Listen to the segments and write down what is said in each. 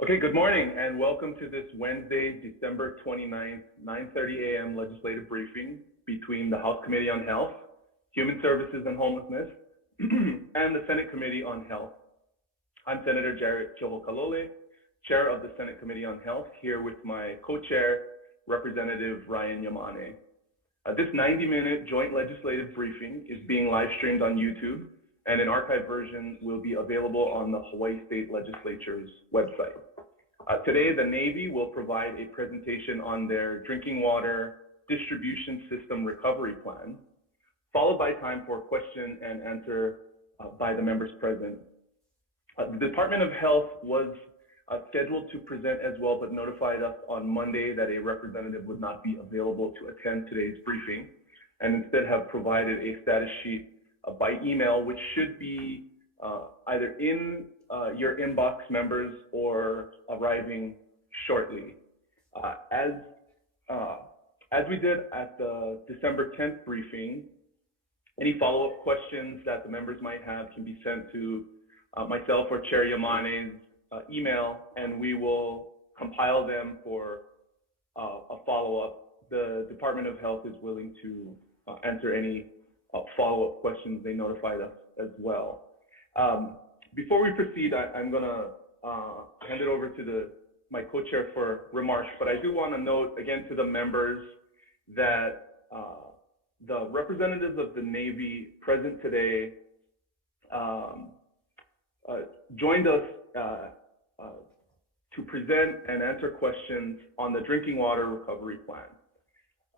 Okay, good morning and welcome to this Wednesday, December 29th, 9:30 a.m. legislative briefing between the House Committee on Health, Human Services and Homelessness, and the Senate Committee on Health. I'm Senator Jared Kyohokalole, Chair of the Senate Committee on Health, here with my co-chair, Representative Ryan Yamane. This 90-minute joint legislative briefing is being live streamed on YouTube, and an archived version will be available on the Hawaii State Legislature's website. Today, the Navy will provide a presentation on their drinking water distribution system recovery plan, followed by time for question and answer by the members present. The Department of Health was scheduled to present as well, but notified us on Monday that a representative would not be available to attend today's briefing, and instead have provided a status sheet by email, which should be either in your inbox, members, or arriving shortly. As we did at the December 10th briefing, any follow-up questions that the members might have can be sent to myself or Chair Yamane's email, and we will compile them for a follow-up. The Department of Health is willing to answer any follow-up questions. They notified us as well. Before we proceed, I'm gonna hand it over to my co-chair for remarks, but I do want to note again to the members that the representatives of the Navy present today joined us to present and answer questions on the drinking water recovery plan.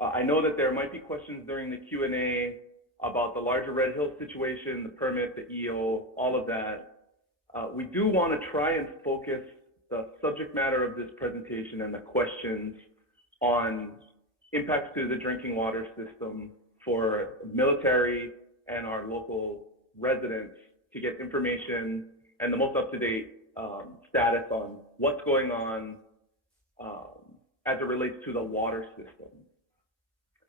I know that there might be questions during the Q&A about the larger Red Hill situation, the permit, the EO, all of that. We do want to try and focus the subject matter of this presentation and the questions on impacts to the drinking water system for military and our local residents to get information and the most up-to-date status on what's going on as it relates to the water system.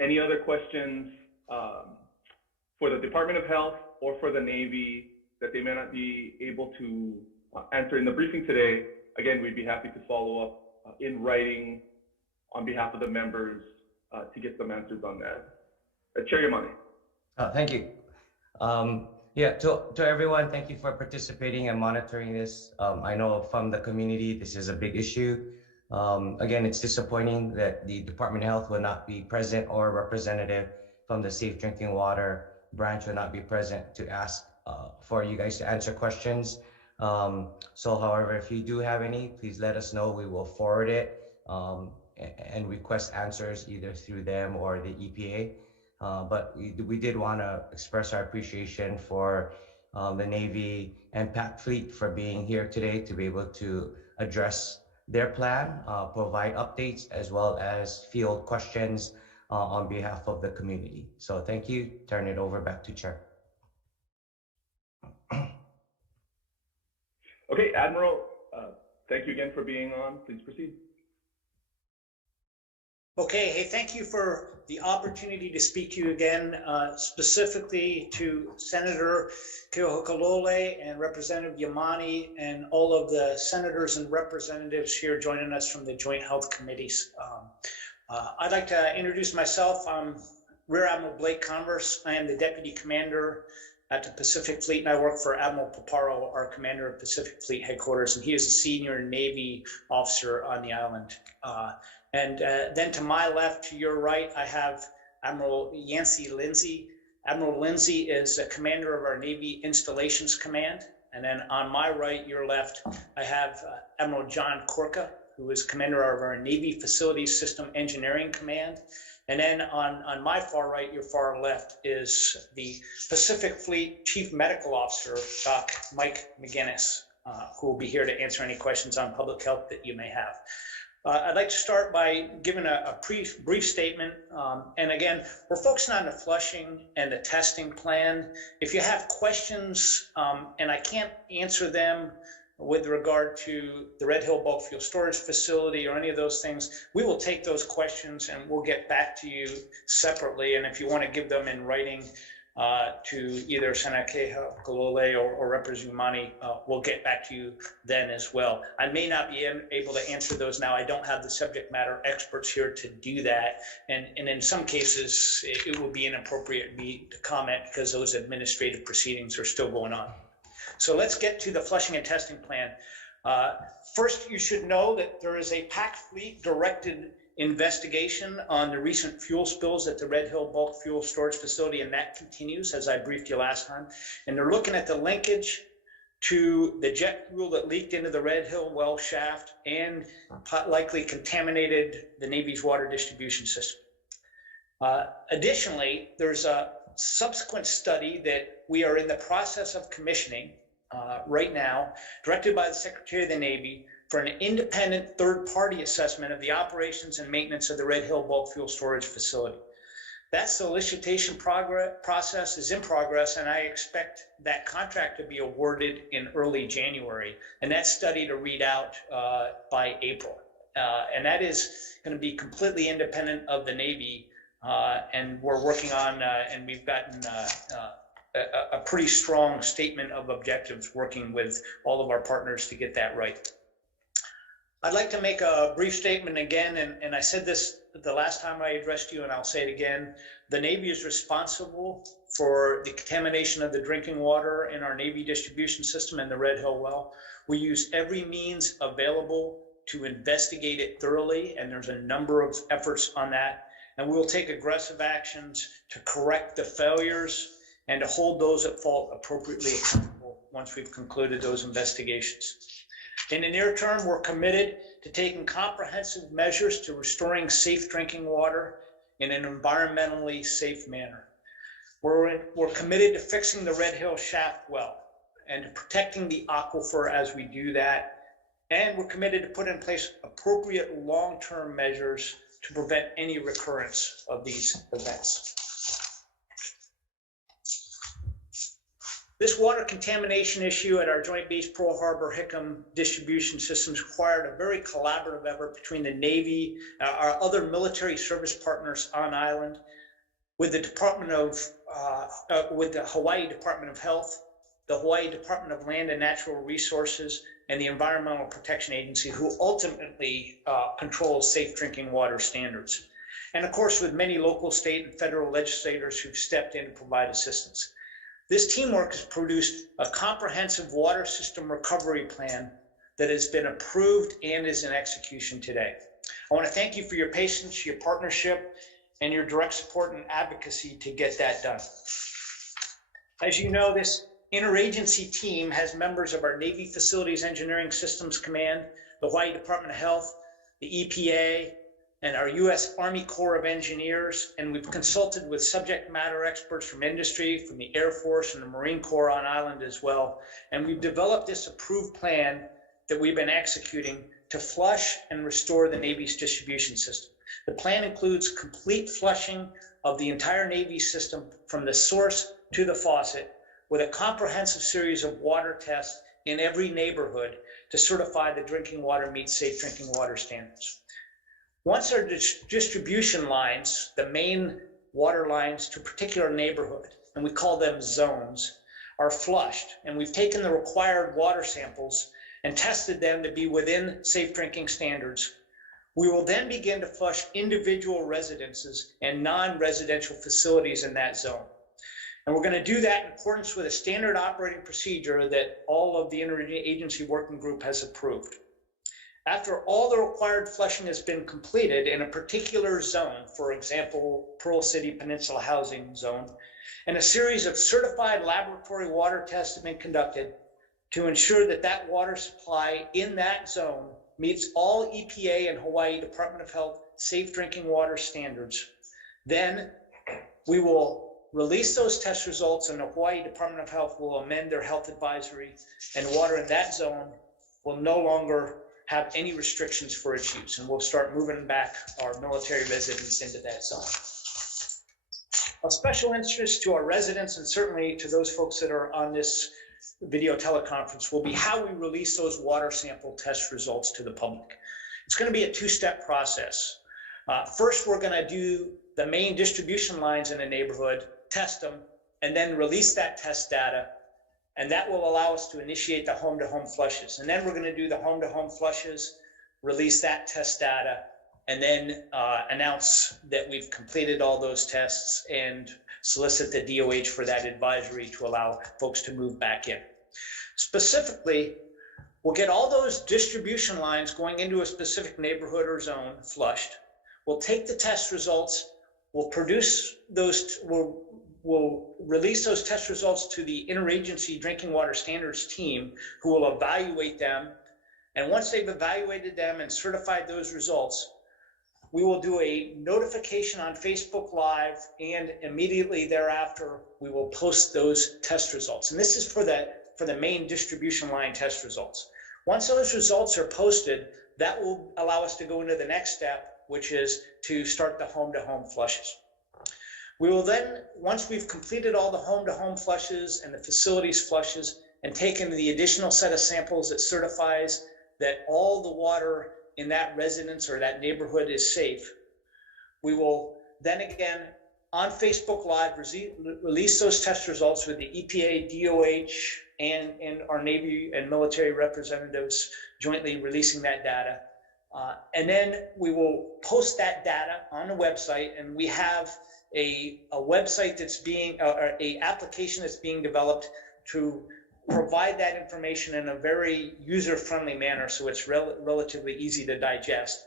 Any other questions for the Department of Health or for the Navy that they may not be able to answer in the briefing today? Again, we'd be happy to follow up in writing on behalf of the members to get some answers on that. Chair Yamane. Thank you. Yeah, to everyone, thank you for participating and monitoring this. I know from the community, this is a big issue. Again, it's disappointing that the Department of Health will not be present, or a representative from the Safe Drinking Water branch will not be present to ask for you guys to answer questions. However, if you do have any, please let us know. We will forward it and request answers either through them or the EPA. But we did want to express our appreciation for the Navy and PAC Fleet for being here today to be able to address their plan, provide updates, as well as field questions on behalf of the community. So thank you. Turn it over back to Chair. Okay, Admiral, thank you again for being on. Please proceed. Okay, hey, thank you for the opportunity to speak to you again, specifically to Senator Kyohokalole and Representative Yamane and all of the senators and representatives here joining us from the Joint Health Committees. I'd like to introduce myself. I'm Rear Admiral Blake Converse. I am the Deputy Commander at the Pacific Fleet, and I work for Admiral Paparo, our Commander of Pacific Fleet Headquarters, and he is a senior Navy officer on the island. Then to my left, to your right, I have Admiral Yancey Lindsay. Admiral Lindsay is a commander of our Navy Installations Command. And then on my right, your left, I have Admiral John Corca, who is commander of our Navy Facilities System Engineering Command. And then on my far right, your far left, is the Pacific Fleet Chief Medical Officer, Doc Mike McGinnis, who will be here to answer any questions on public health that you may have. I'd like to start by giving a brief statement. And again, we're focusing on the flushing and the testing plan. If you have questions and I can't answer them with regard to the Red Hill Bulk Fuel Storage Facility or any of those things, we will take those questions and we'll get back to you separately. And if you want to give them in writing, to either Senator Kehokalole or Representative Umani. We'll get back to you then as well. I may not be able to answer those now. I don't have the subject matter experts here to do that. And in some cases, it would be inappropriate me to comment because those administrative proceedings are still going on. So let's get to the flushing and testing plan. First, you should know that there is a PAC fleet directed investigation on the recent fuel spills at the Red Hill Bulk Fuel Storage Facility, and that continues, as I briefed you last time. And they're looking at the linkage to the jet fuel that leaked into the Red Hill well shaft and likely contaminated the Navy's water distribution system. Additionally, there's a subsequent study that we are in the process of commissioning right now, directed by the Secretary of the Navy, for an independent third-party assessment of the operations and maintenance of the Red Hill Bulk Fuel Storage Facility. That solicitation process is in progress, and I expect that contract to be awarded in early January, and that study to read out by April. And that is going to be completely independent of the Navy, and we're working on, and we've gotten a pretty strong statement of objectives working with all of our partners to get that right. I'd like to make a brief statement again, and I said this the last time I addressed you, and I'll say it again. The Navy is responsible for the contamination of the drinking water in our Navy distribution system and the Red Hill well. We use every means available to investigate it thoroughly, and there's a number of efforts on that. And we'll take aggressive actions to correct the failures and to hold those at fault appropriately accountable once we've concluded those investigations. In the near term, we're committed to taking comprehensive measures to restoring safe drinking water in an environmentally safe manner. We're committed to fixing the Red Hill shaft well and to protecting the aquifer as we do that. And we're committed to put in place appropriate long-term measures to prevent any recurrence of these events. This water contamination issue at our Joint Base Pearl Harbor Hickam distribution systems required a very collaborative effort between the Navy, our other military service partners on island, with the with the Hawaii Department of Health, the Hawaii Department of Land and Natural Resources, and the Environmental Protection Agency, who ultimately controls safe drinking water standards. And of course, with many local, state, and federal legislators who've stepped in to provide assistance. This teamwork has produced a comprehensive water system recovery plan that has been approved and is in execution today. I want to thank you for your patience, your partnership, and your direct support and advocacy to get that done. As you know, this interagency team has members of our Navy Facilities Engineering Systems Command, the Hawaii Department of Health, the EPA, and our U.S. Army Corps of Engineers, and we've consulted with subject matter experts from industry, from the Air Force and the Marine Corps on island as well. And we've developed this approved plan that we've been executing to flush and restore the Navy's distribution system. The plan includes complete flushing of the entire Navy system from the source to the faucet, with a comprehensive series of water tests in every neighborhood to certify the drinking water meets safe drinking water standards. Once our distribution lines, the main water lines to a particular neighborhood, and we call them zones, are flushed, and we've taken the required water samples and tested them to be within safe drinking standards, we will then begin to flush individual residences and non-residential facilities in that zone. And we're going to do that in accordance with a standard operating procedure that all of the interagency working group has approved. After all the required flushing has been completed in a particular zone, for example, Pearl City Peninsula Housing Zone, and a series of certified laboratory water tests have been conducted to ensure that that water supply in that zone meets all EPA and Hawaii Department of Health safe drinking water standards, then we will release those test results, and the Hawaii Department of Health will amend their health advisory, and water in that zone will no longer have any restrictions for its use, and we'll start moving back our military residents into that zone. Of special interest to our residents, and certainly to those folks that are on this video teleconference, will be how we release those water sample test results to the public. It's going to be a two-step process. First, we're going to do the main distribution lines in the neighborhood, test them, and then release that test data. And that will allow us to initiate the home-to-home flushes. And then we're going to do the home-to-home flushes, release that test data, and then announce that we've completed all those tests and solicit the DOH for that advisory to allow folks to move back in. Specifically, we'll get all those distribution lines going into a specific neighborhood or zone flushed. We'll take the test results, we'll produce those, we'll release those test results to the Interagency Drinking Water Standards team, who will evaluate them. And once they've evaluated them and certified those results, we will do a notification on Facebook Live, and immediately thereafter, we will post those test results. And this is for the main distribution line test results. Once those results are posted, that will allow us to go into the next step, which is to start the home-to-home flushes. We will then, once we've completed all the home-to-home flushes and the facilities flushes and taken the additional set of samples that certifies that all the water in that residence or that neighborhood is safe, we will then again on Facebook Live release those test results with the EPA, DOH, and our Navy and military representatives jointly releasing that data. And then we will post that data on the website, and we have a website that's being, or a application that's being developed to provide that information in a very user-friendly manner, so it's relatively easy to digest.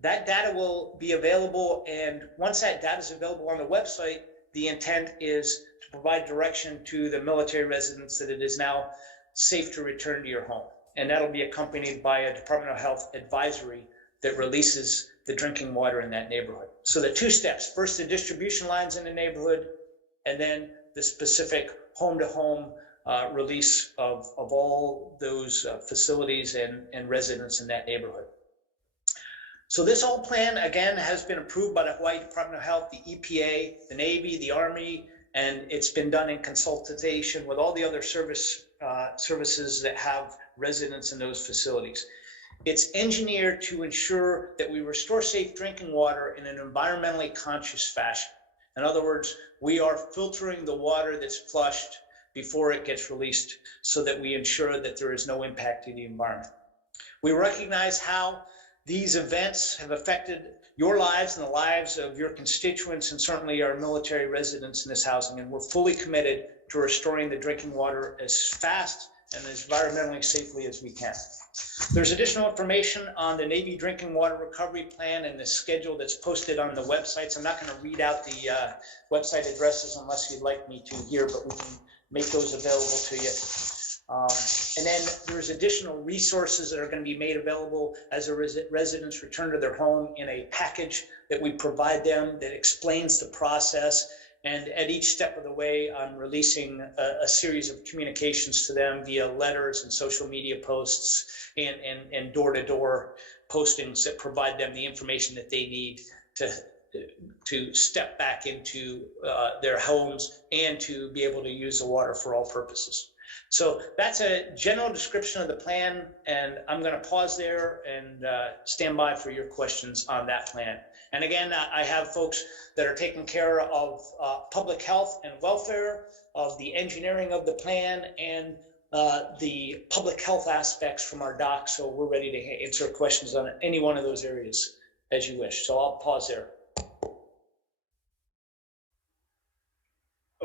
That data will be available, and once that data is available on the website, the intent is to provide direction to the military residents that it is now safe to return to your home. And that'll be accompanied by a Department of Health advisory that releases the drinking water in that neighborhood. So the two steps: first the distribution lines in the neighborhood, and then the specific home-to-home release of all those facilities and residents in that neighborhood. So this whole plan, again, has been approved by the Hawaii Department of Health, the EPA, the Navy, the Army, and it's been done in consultation with all the other services that have residents in those facilities. It's engineered to ensure that we restore safe drinking water in an environmentally conscious fashion. In other words, we are filtering the water that's flushed before it gets released so that we ensure that there is no impact to the environment. We recognize how these events have affected your lives and the lives of your constituents, and certainly our military residents in this housing, and we're fully committed to restoring the drinking water as fast and as environmentally safely as we can. There's additional information on the Navy Drinking Water Recovery Plan and the schedule that's posted on the websites. I'm not going to read out the website addresses unless you'd like me to here, but we can make those available to you. And then there's additional resources that are going to be made available as the residents return to their home in a package that we provide them that explains the process. And at each step of the way, I'm releasing a series of communications to them via letters and social media posts and door-to-door postings that provide them the information that they need to step back into their homes and to be able to use the water for all purposes. So that's a general description of the plan, and I'm going to pause there and stand by for your questions on that plan. And again, I have folks that are taking care of public health and welfare, of the engineering of the plan, and the public health aspects from our doc. So we're ready to answer questions on any one of those areas as you wish. So I'll pause there.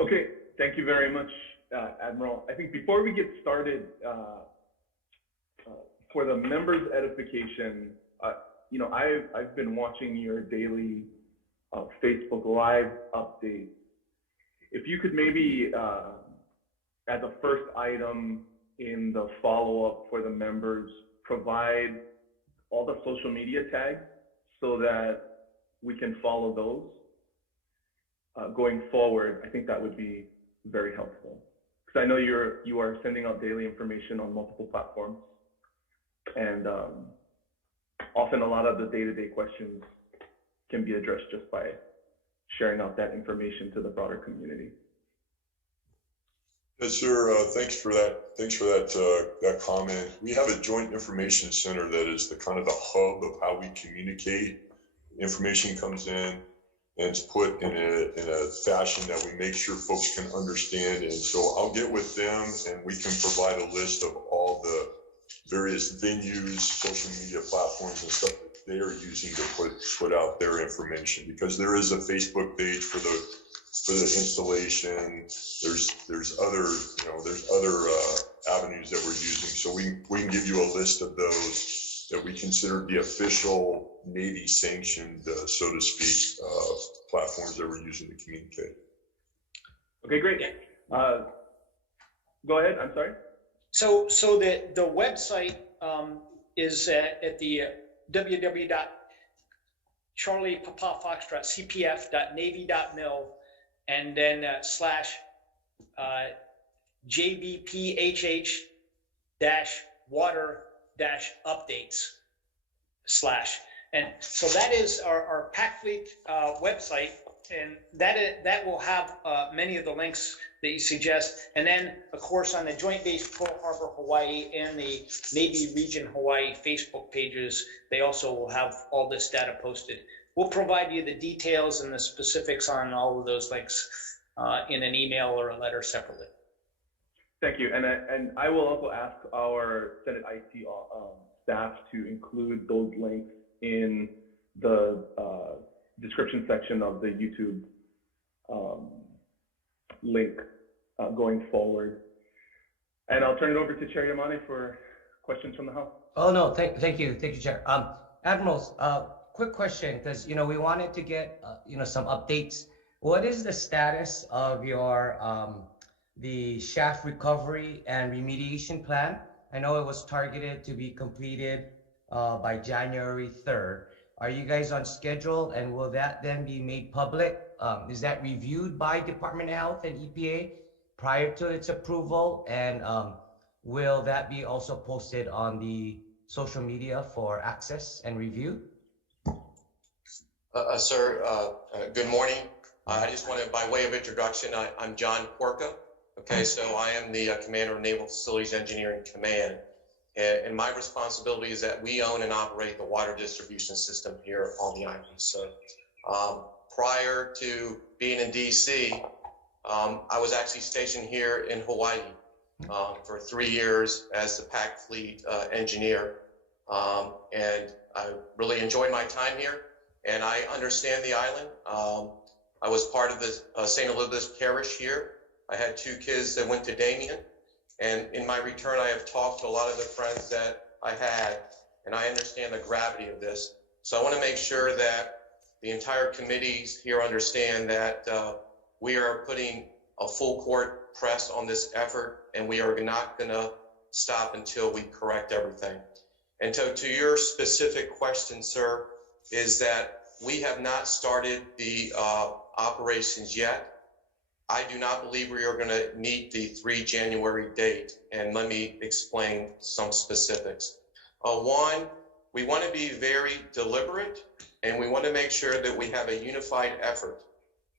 Okay, thank you very much, Admiral. I think before we get started, for the members' edification, you know, I've been watching your daily Facebook Live updates. If you could maybe, as a first item in the follow-up for the members, provide all the social media tags so that we can follow those going forward. I think that would be very helpful, because I know you are sending out daily information on multiple platforms, and often a lot of the day-to-day questions can be addressed just by sharing out that information to the broader community. Yes, sir. Thanks for that. Thanks for that comment. We have a joint information center that is the kind of the hub of how we communicate. Information comes in, and it's put in a fashion that we make sure folks can understand. And so I'll get with them and we can provide a list of all the various venues, social media platforms and stuff that they are using to put out their information, because there is a Facebook page for the installation. There's other, there's other avenues that we're using. So we can give you a list of those that we consider the official Navy sanctioned, so to speak, platforms that we're using to communicate. Okay, great. Go ahead, I'm sorry. So the website is at the www.charlie-papa-foxtrot-cpf.navy.mil and then /JBPHH-water-updates/ and so that is our PAC Fleet website, and that will have many of the links that you suggest. And then, of course, on the Joint Base Pearl Harbor, Hawaii and the Navy Region Hawaii Facebook pages, they also will have all this data posted. We'll provide you the details and the specifics on all of those links in an email or a letter separately. Thank you. And I will also ask our Senate IT staff to include those links in the description section of the YouTube link going forward. And I'll turn it over to Chair Yamane for questions from the House. Oh, no, thank you, Chair. Admirals, quick question, because, we wanted to get, some updates. What is the status of your, the shaft recovery and remediation plan? I know it was targeted to be completed by January 3rd. Are you guys on schedule, and will that then be made public? Is that reviewed by Department of Health and EPA prior to its approval? And will that be also posted on the social media for access and review? Sir, good morning. I just wanted, by way of introduction, I'm John Porca. Okay, so I am the Commander of Naval Facilities Engineering Command. And my responsibility is that we own and operate the water distribution system here on the island. So prior to being in DC, I was actually stationed here in Hawaii for 3 years as the PAC Fleet engineer. And I really enjoyed my time here, and I understand the island. I was part of the St. Elizabeth Parish here. I had 2 kids that went to Damien. And in my return, I have talked to a lot of the friends that I had, and I understand the gravity of this. So I want to make sure that the entire committees here understand that we are putting a full court press on this effort, and we are not going to stop until we correct everything. And to your specific question, sir, is that we have not started the operations yet. I do not believe we are going to meet the 3 January date, and let me explain some specifics. One, we want to be very deliberate, and we want to make sure that we have a unified effort.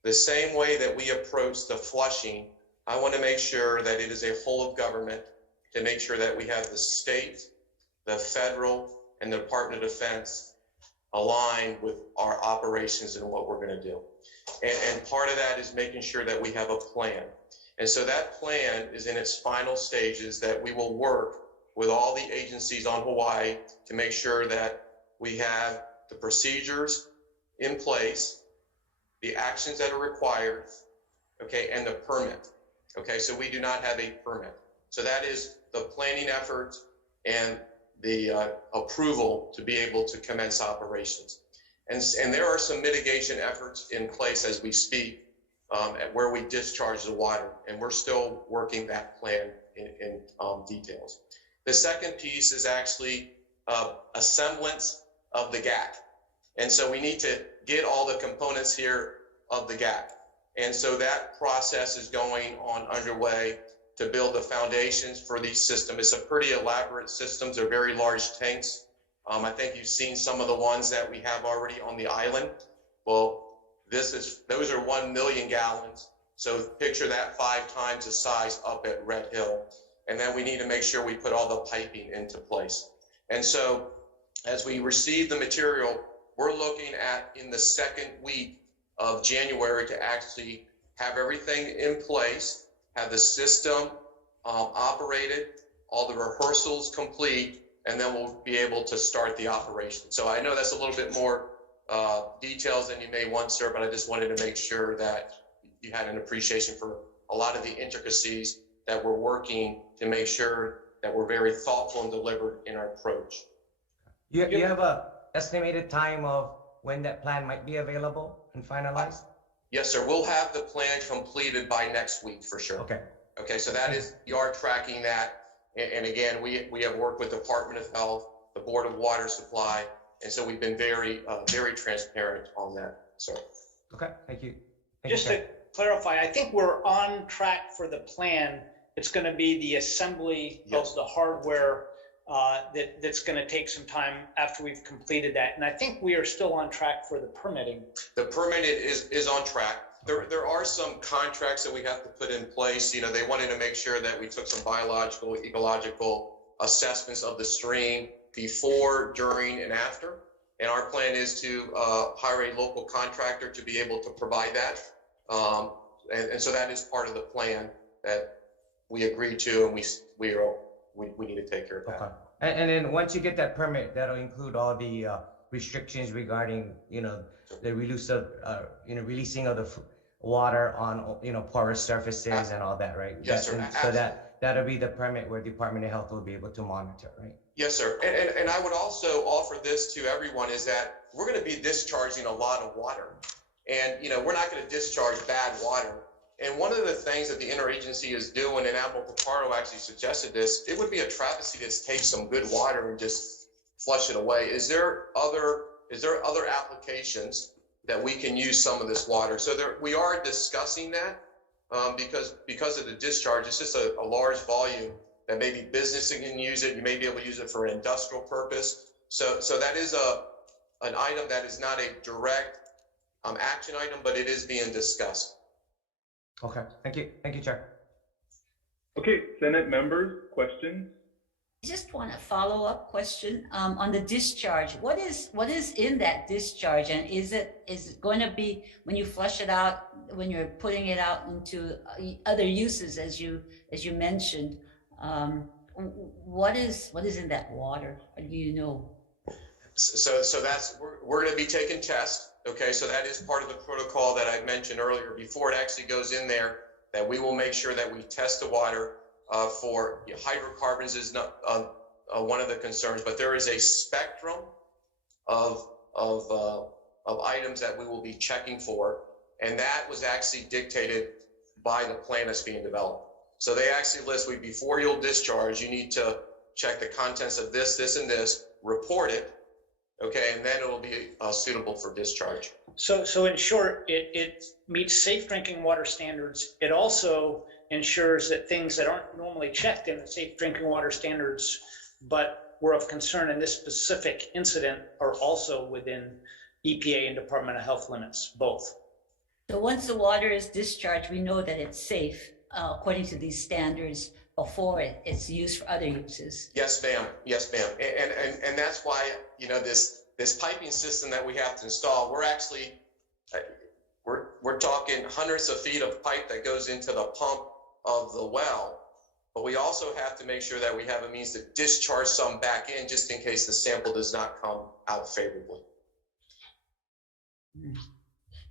The same way that we approach the flushing, I want to make sure that it is a whole of government, to make sure that we have the state, the federal, and the Department of Defense aligned with our operations and what we're going to do. And part of that is making sure that we have a plan. And so that plan is in its final stages, that we will work with all the agencies on Hawaii to make sure that we have the procedures in place, the actions that are required, okay, and the permit. Okay, so we do not have a permit. So that is the planning effort and the approval to be able to commence operations. And there are some mitigation efforts in place as we speak at where we discharge the water, and we're still working that plan in details. The second piece is actually a semblance of the GAC. And so we need to get all the components here of the GAC. And so that process is going on underway to build the foundations for these systems. It's a pretty elaborate systems. They're very large tanks. I think you've seen some of the ones that we have already on the island. Well, those are 1 million gallons. So picture that 5 times the size up at Red Hill. And then we need to make sure we put all the piping into place. And so as we receive the material, we're looking at in the second week of January to actually have everything in place, have the system operated, all the rehearsals complete, and then we'll be able to start the operation. So I know that's a little bit more details than you may want, sir, but I just wanted to make sure that you had an appreciation for a lot of the intricacies that we're working to make sure that we're very thoughtful and deliberate in our approach. You have a estimated time of when that plan might be available and finalized? Yes, sir. We'll have the plan completed by next week for sure. Okay. Okay, so that is, you are tracking that. And again, we have worked with the Department of Health, the Board of Water Supply, and so we've been very, very transparent on that, sir. Okay, thank you. Just to clarify, I think we're on track for the plan. It's going to be the assembly of the hardware that's going to take some time after we've completed that. And I think we are still on track for the permitting. The permit is on track. There are some contracts that we have to put in place. You know, they wanted to make sure that we took some biological, ecological assessments of the stream before, during, and after. And our plan is to hire a local contractor to be able to provide that. And so that is part of the plan that we agreed to, and we need to take care of that. Okay. And then once you get that permit, that'll include all the restrictions regarding, the release of, releasing of the water on, porous surfaces and all that, right? Yes, sir. So that'll be the permit where Department of Health will be able to monitor, right? Yes, sir. And I would also offer this to everyone is that we're going to be discharging a lot of water. And, we're not going to discharge bad water. And one of the things that the interagency is doing, and Admiral Picardo actually suggested this, it would be a travesty to take some good water and just flush it away. Is there other applications that we can use some of this water? So we are discussing that because of the discharge. It's just a large volume that maybe business can use it. You may be able to use it for an industrial purpose. So that is an item that is not a direct action item, but it is being discussed. Okay, thank you, Chair. Okay, Senate members, questions? I just want a follow-up question on the discharge. What is in that discharge, and is it going to be, when you flush it out, when you're putting it out into other uses, as you mentioned, what is in that water? Or do you know? So that's, we're going to be taking tests. Okay, so that is part of the protocol that I mentioned earlier. Before it actually goes in there, that we will make sure that we test the water for hydrocarbons is not one of the concerns, but there is a spectrum of items that we will be checking for, and that was actually dictated by the plan that's being developed. So they actually list, before you'll discharge, you need to check the contents of this, this, and this, report it. Okay, and then it'll be suitable for discharge. So in short, it meets safe drinking water standards. It also ensures that things that aren't normally checked in the safe drinking water standards, but were of concern in this specific incident, are also within EPA and Department of Health limits, both. So once the water is discharged, we know that it's safe according to these standards before it's used for other uses. Yes, ma'am. Yes, ma'am. And that's why, this piping system that we have to install, we're actually, we're talking hundreds of feet of pipe that goes into the pump of the well, but we also have to make sure that we have a means to discharge some back in just in case the sample does not come out favorably.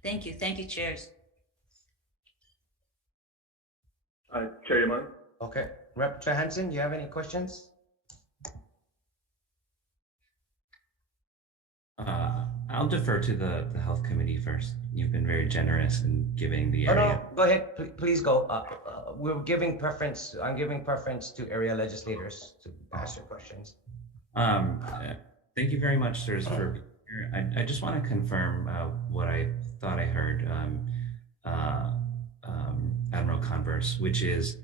Thank you, chairs. Chair Yaman? Okay, Rep. Hansen, do you have any questions? I'll defer to the health committee first. You've been very generous in giving the area. No, go ahead. Please go. I'm giving preference to area legislators to ask your questions. Thank you very much, sirs, for being here. I just want to confirm what I thought I heard Admiral Converse, which is,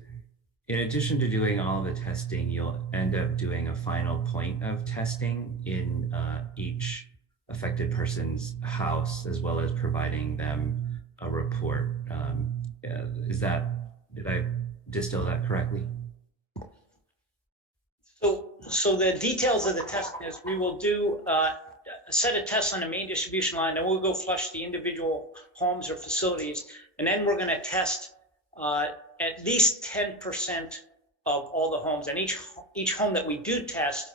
in addition to doing all the testing, you'll end up doing a final point of testing in each affected person's house, as well as providing them a report. Did I distill that correctly? So the details of the testing is we will do set of tests on the main distribution line, then we'll go flush the individual homes or facilities, and then we're going to test at least 10% of all the homes. And each home that we do test,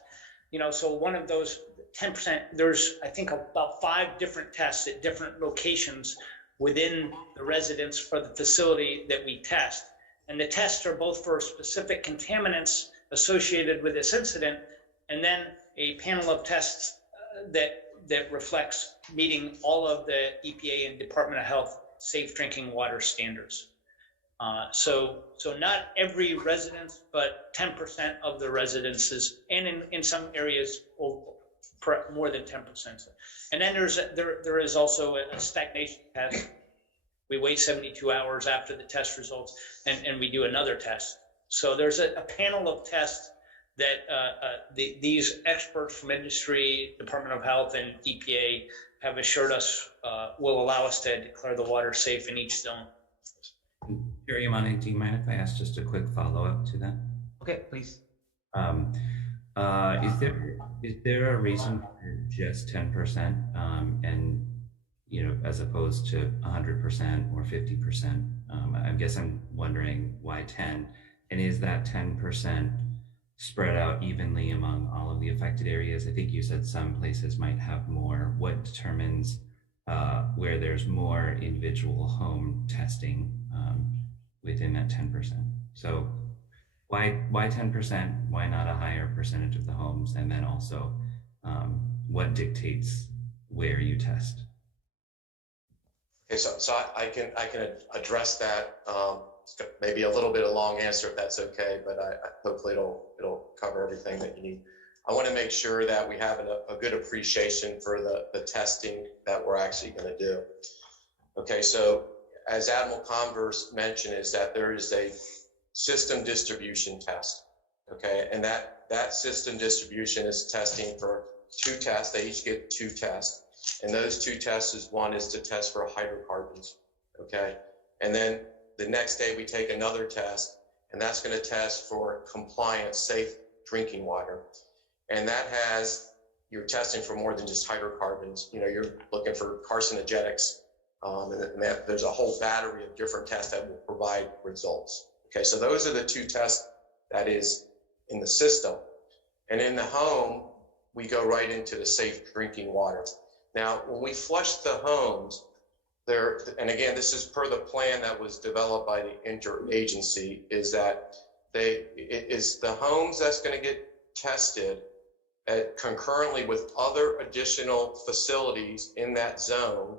you know, so one of those 10%, there's, I think, about 5 different tests at different locations within the residence or the facility that we test. And the tests are both for specific contaminants associated with this incident, and then a panel of tests that reflects meeting all of the EPA and Department of Health safe drinking water standards. So not every residence, but 10% of the residences, and in some areas more than 10%. And then there is also a stagnation test. We wait 72 hours after the test results, and we do another test. So there's a panel of tests that these experts from industry, Department of Health, and EPA have assured us will allow us to declare the water safe in each zone. Chair Yamane, do you mind if I ask just a quick follow-up to that? Okay, please. Is there a reason for just 10%, and you know, as opposed to 100% or 50%? I guess I'm wondering why 10, and is that 10% spread out evenly among all of the affected areas? I think you said some places might have more. What determines where there's more individual home testing within that 10%? So why 10%? Why not a higher percentage of the homes? And then also, what dictates where you test? Okay, so I can address that. Maybe a little bit of a long answer if that's okay, but hopefully it'll cover everything that you need. I want to make sure that we have a good appreciation for the testing that we're actually going to do. Okay, so as Admiral Converse mentioned, is that there is a system distribution test. Okay, and that system distribution is testing for 2 tests. They each get 2 tests, and those 2 tests is, one is to test for hydrocarbons. Okay, and then the next day we take another test, and that's going to test for compliant, safe drinking water. And that you're testing for more than just hydrocarbons. You know, you're looking for carcinogenics, and there's a whole battery of different tests that will provide results. Okay, so those are the 2 tests that is in the system. And in the home, we go right into the safe drinking water. Now, when we flush the homes, and again, this is per the plan that was developed by the interagency, is that it's the homes that's going to get tested concurrently with other additional facilities in that zone.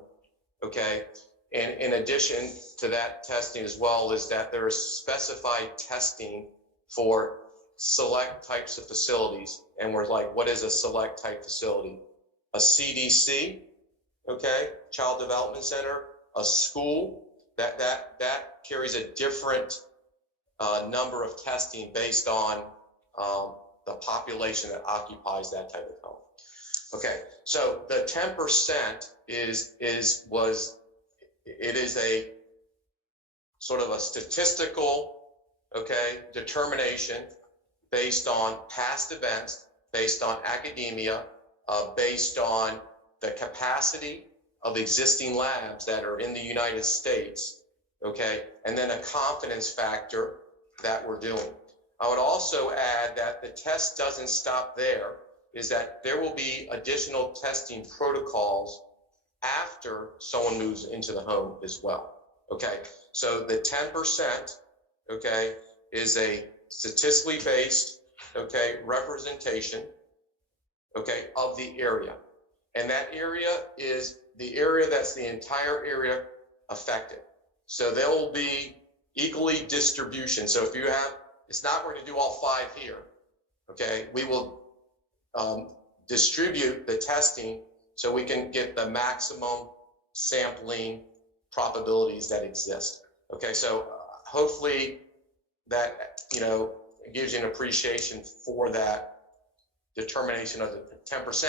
Okay, and in addition to that testing as well, is that there is specified testing for select types of facilities. And we're like, what is a select type facility? A CDC, okay, Child Development Center, a school, that carries a different number of testing based on the population that occupies that type of home. Okay, so the 10% is a sort of a statistical, okay, determination based on past events, based on academia, based on the capacity of existing labs that are in the United States, okay, and then a confidence factor that we're doing. I would also add that the test doesn't stop there, is that there will be additional testing protocols after someone moves into the home as well. Okay, so the 10%, okay, is a statistically based, okay, representation, okay, of the area. And that area is the area that's the entire area affected. So there will be equally distribution. So if you have, it's not we're going to do all 5 here, okay? We will distribute the testing so we can get the maximum sampling probabilities that exist. Okay, so hopefully that, you know, gives you an appreciation for that determination of the 10%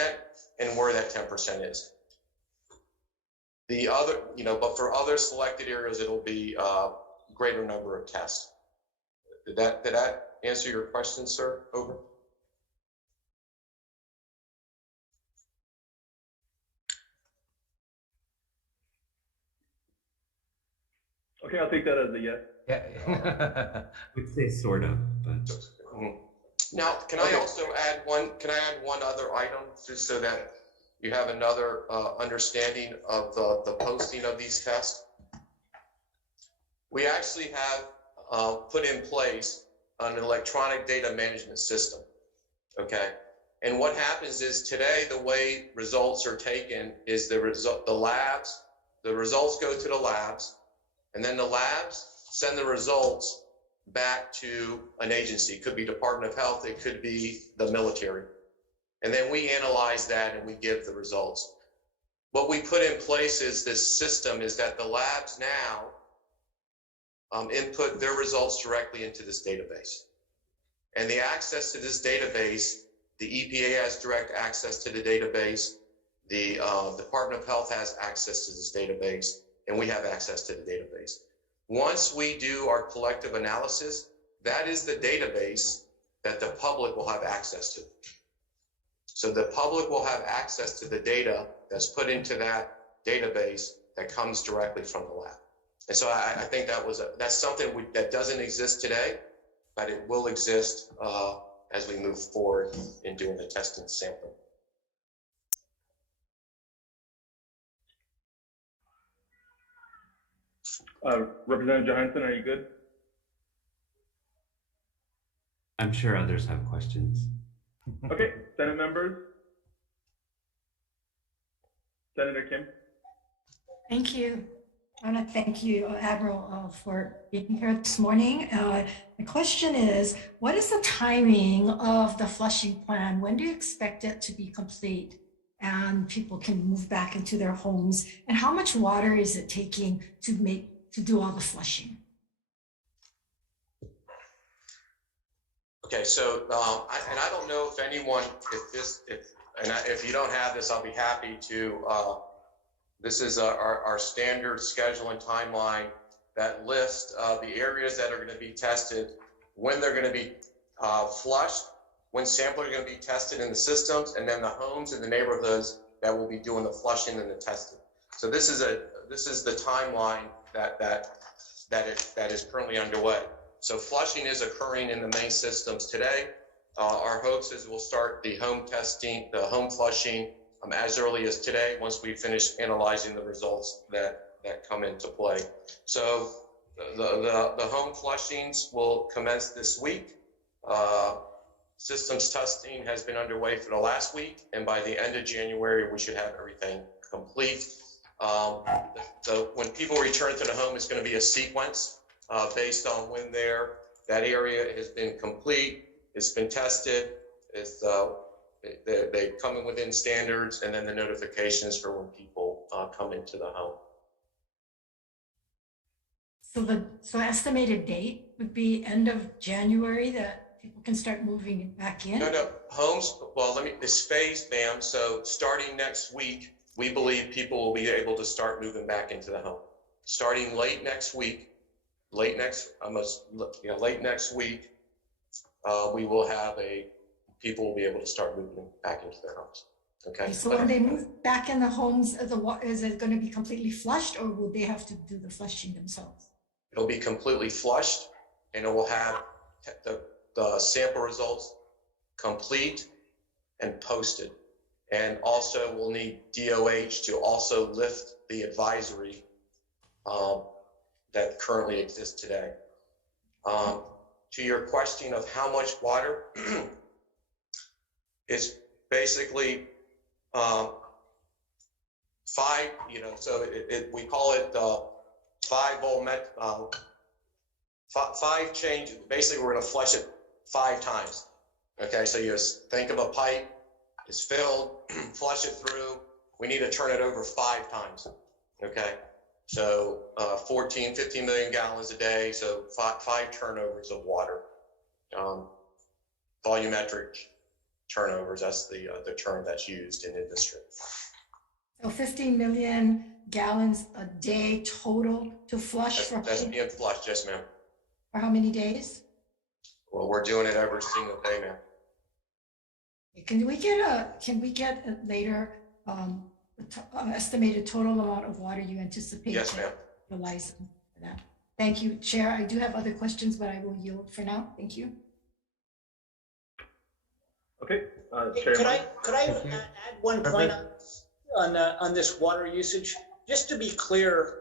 and where that 10% is. The other, you know, but for other selected areas, it'll be a greater number of tests. Did that answer your question, sir? Over. Okay, I'll take that as a yes. Yeah. We'd say sort of, but Now, can I also add one, can I add one other item just so that you have another understanding of the posting of these tests? We actually have put in place an electronic data management system, okay? And what happens is today, the way results are taken is the results go to the labs, and then the labs send the results back to an agency. It could be Department of Health, it could be the military. And then we analyze that and we give the results. What we put in place is this system is that the labs now input their results directly into this database. And the access to this database, the EPA has direct access to the database, the Department of Health has access to this database, and we have access to the database. Once we do our collective analysis, that is the database that the public will have access to. So the public will have access to the data that's put into that database that comes directly from the lab. And so I think that's something that doesn't exist today, but it will exist as we move forward in doing the testing sampling. Representative Johansson, are you good? I'm sure others have questions. Okay, Senate members. Senator Kim. Thank you. I want to thank you, Admiral, for being here this morning. The question is, what is the timing of the flushing plan? When do you expect it to be complete and people can move back into their homes? And how much water is it taking to do all the flushing? Okay, so I don't know if anyone, if you don't have this, I'll be happy to. This is our standard schedule and timeline that lists the areas that are going to be tested, when they're going to be flushed, when samples are going to be tested in the systems, and then the homes and the neighborhoods that will be doing the flushing and the testing. So this is the timeline that is currently underway. So flushing is occurring in the main systems today. Our hopes is we'll start the home testing, the home flushing as early as today once we finish analyzing the results that come into play. So the home flushings will commence this week. Systems testing has been underway for the last week, and by the end of January, we should have everything complete. When people return to the home, it's going to be a sequence based on when that area has been complete, it's been tested, they come in within standards, and then the notifications for when people come into the home. So estimated date would be end of January that people can start moving back in? No, homes, well, it's phased, ma'am. So starting next week, we believe people will be able to start moving back into the home. Starting late next week, we will have people will be able to start moving back into their homes. Okay. So when they move back in the homes, is it going to be completely flushed, or will they have to do the flushing themselves? It'll be completely flushed, and it will have the sample results complete and posted. And also we'll need DOH to also lift the advisory that currently exists today. To your question of how much water, it's basically 5, so we call it 5 changes. Basically, we're going to flush it 5 times. Okay, so you just think of a pipe, it's filled, flush it through. We need to turn it over 5 times. Okay, so 15 million gallons a day, so 5 turnovers of water. Volumetric turnovers, that's the term that's used in industry. So 15 million gallons a day total to flush? That's being flushed, yes, ma'am. For how many days? Well, we're doing it every single day, ma'am. Can we get a later estimated total amount of water you anticipate? Yes, ma'am. Utilizing for that? Thank you, Chair. I do have other questions, but I will yield for now. Thank you. Okay, Could I, Chairman. add one point on this water usage? Just to be clear,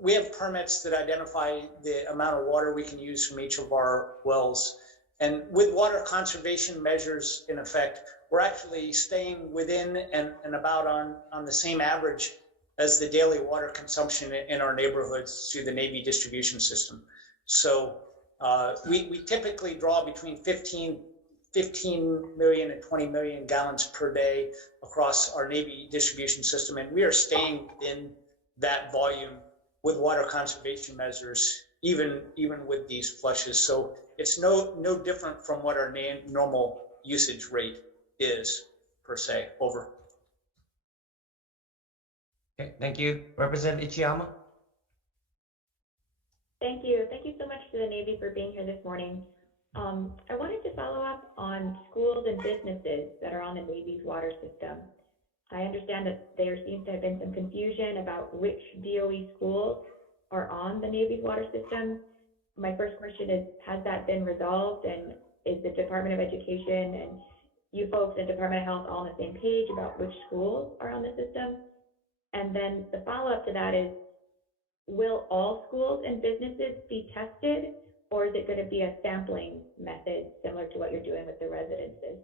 we have permits that identify the amount of water we can use from each of our wells. And with water conservation measures in effect, we're actually staying within and about on the same average as the daily water consumption in our neighborhoods through the Navy distribution system. So we typically draw between 15 million and 20 million gallons per day across our Navy distribution system. And we are staying in that volume with water conservation measures, even with these flushes. So it's no different from what our normal usage rate is per se. Over. Okay, thank you. Representative Ichiyama? Thank you. Thank you so much to the Navy for being here this morning. I wanted to follow up on schools and businesses that are on the Navy's water system. I understand that there seems to have been some confusion about which DOE schools are on the Navy's water system. My first question is, has that been resolved? And is the Department of Education and you folks in Department of Health all on the same page about which schools are on the system? And then the follow-up to that is, will all schools and businesses be tested, or is it going to be a sampling method similar to what you're doing with the residences?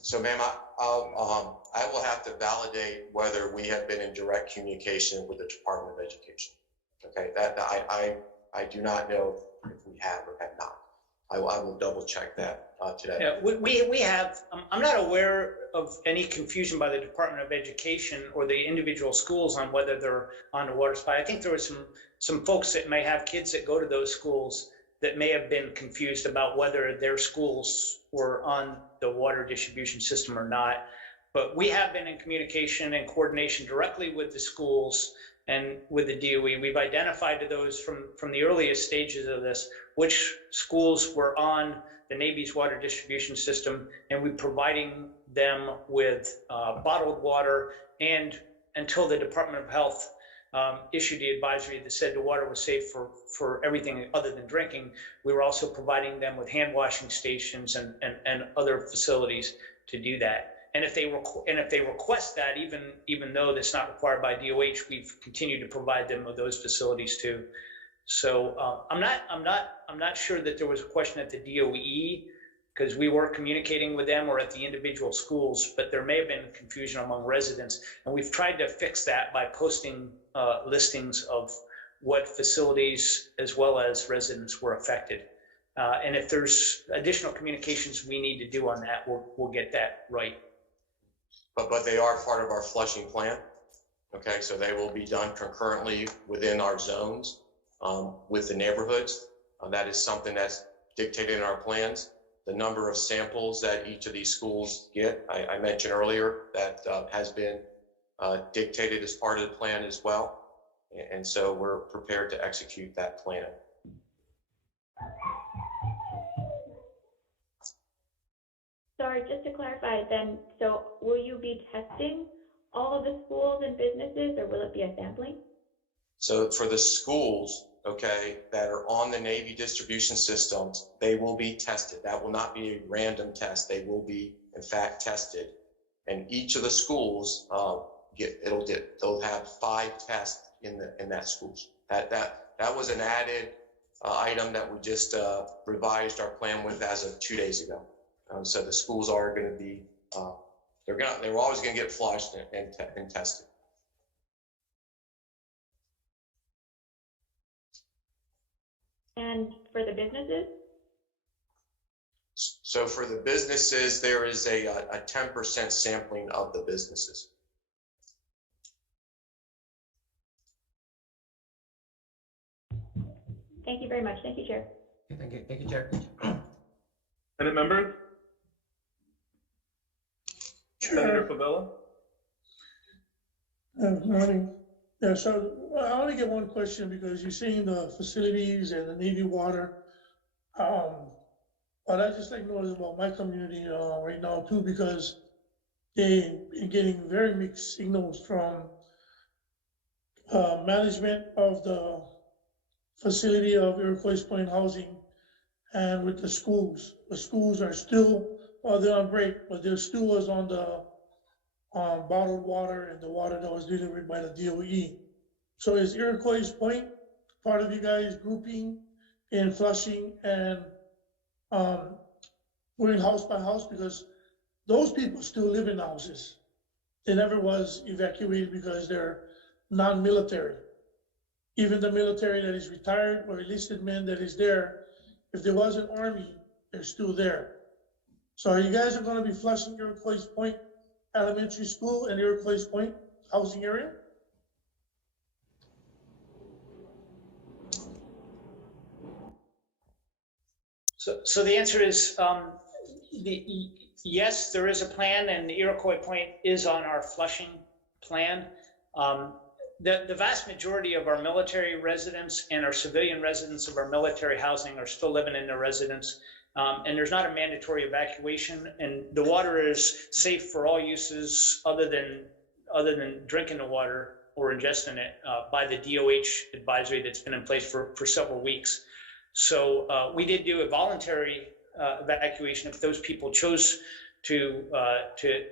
So, ma'am, I will have to validate whether we have been in direct communication with the Department of Education. Okay, that I do not know if we have or have not. I will double check that today. Yeah, we have, I'm not aware of any confusion by the Department of Education or the individual schools on whether they're on the water supply. I think there were some folks that may have kids that go to those schools that may have been confused about whether their schools were on the water distribution system or not. But we have been in communication and coordination directly with the schools and with the DOE. We've identified to those from the earliest stages of this, which schools were on the Navy's water distribution system, and we're providing them with bottled water. And until the Department of Health issued the advisory that said the water was safe for everything other than drinking, we were also providing them with hand washing stations and other facilities to do that. And if they request that, even though that's not required by DOH, we've continued to provide them with those facilities too. So I'm not sure that there was a question at the DOE, because we were communicating with them, or at the individual schools, but there may have been confusion among residents, and we've tried to fix that by posting listings of what facilities as well as residents were affected. And if there's additional communications we need to do on that, we'll get that right. But they are part of our flushing plan. Okay, so they will be done concurrently within our zones with the neighborhoods. That is something that's dictated in our plans. The number of samples that each of these schools get, I mentioned earlier, that has been dictated as part of the plan as well. And so we're prepared to execute that plan. Sorry, just to clarify then, so will you be testing all of the schools and businesses, or will it be a sampling? So for the schools, okay, that are on the Navy distribution systems, they will be tested. That will not be a random test. They will be, in fact, tested. And each of the schools they'll have 5 tests in that schools. That was an added item that we just revised our plan with as of 2 days ago. So the schools are going to be they're always going to get flushed and tested. And for the businesses? So for the businesses, there is a 10% sampling of the businesses. Thank you very much. Thank you, Chair. Thank you, Chair. Senate members? Senator Favela? Good morning. Yeah, so I only get one question, because you're seeing the facilities and the Navy water. But I just like knowing about my community right now too, because they're getting very mixed signals from management of the facility of Iroquois Point Housing and with the schools. The schools are still, well, they're on break, but there still was on the bottled water and the water that was delivered by the DOE. So is Iroquois Point part of you guys grouping in Flushing and going house by house? Because those people still live in the houses. They never was evacuated because they're non-military. Even the military that is retired or enlisted men that is there, if there was an army, they're still there. So are you guys are going to be flushing Iroquois Point Elementary School and Iroquois Point housing area? So the answer is yes, there is a plan, and Iroquois Point is on our flushing plan. The vast majority of our military residents and our civilian residents of our military housing are still living in their residence. And there's not a mandatory evacuation, and the water is safe for all uses other than drinking the water or ingesting it by the DOH advisory that's been in place for several weeks. So we did do a voluntary evacuation if those people chose to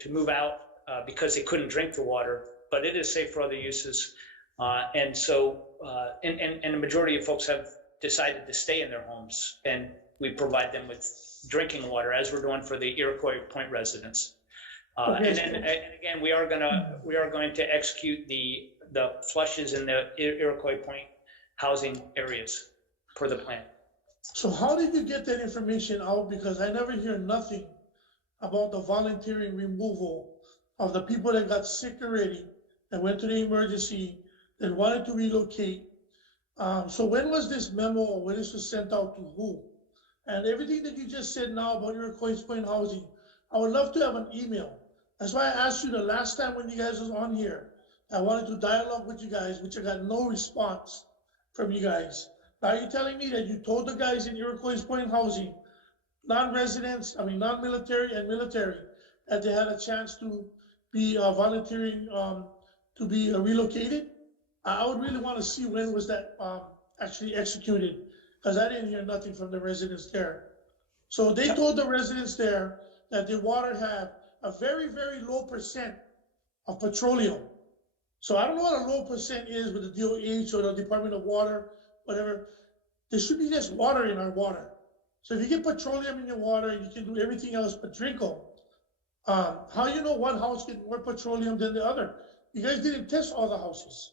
move out because they couldn't drink the water, but it is safe for other uses. And so, and the majority of folks have decided to stay in their homes, and we provide them with drinking water as we're doing for the Iroquois Point residents. And again, we are going to execute the flushes in the Iroquois Point housing areas per the plan. So how did you get that information out? Because I never hear nothing about the voluntary removal of the people that got sick already, that went to the emergency, that wanted to relocate. So when was this memo, or when this was sent out to who? And everything that you just said now about Iroquois Point housing, I would love to have an email. That's why I asked you the last time when you guys was on here. I wanted to dialogue with you guys, which I got no response from you guys. Now you're telling me that you told the guys in Iroquois Point housing, non-residents, I mean non-military and military, that they had a chance to be volunteering to be relocated. I would really want to see when was that actually executed, because I didn't hear nothing from the residents there. So they told the residents there that the water had a very, very low percent of petroleum. So I don't know what a low percent is with the DOH or the Department of Water, whatever. There should be just water in our water. So if you get petroleum in your water, you can do everything else but drink them. How you know one house gets more petroleum than the other? You guys didn't test all the houses.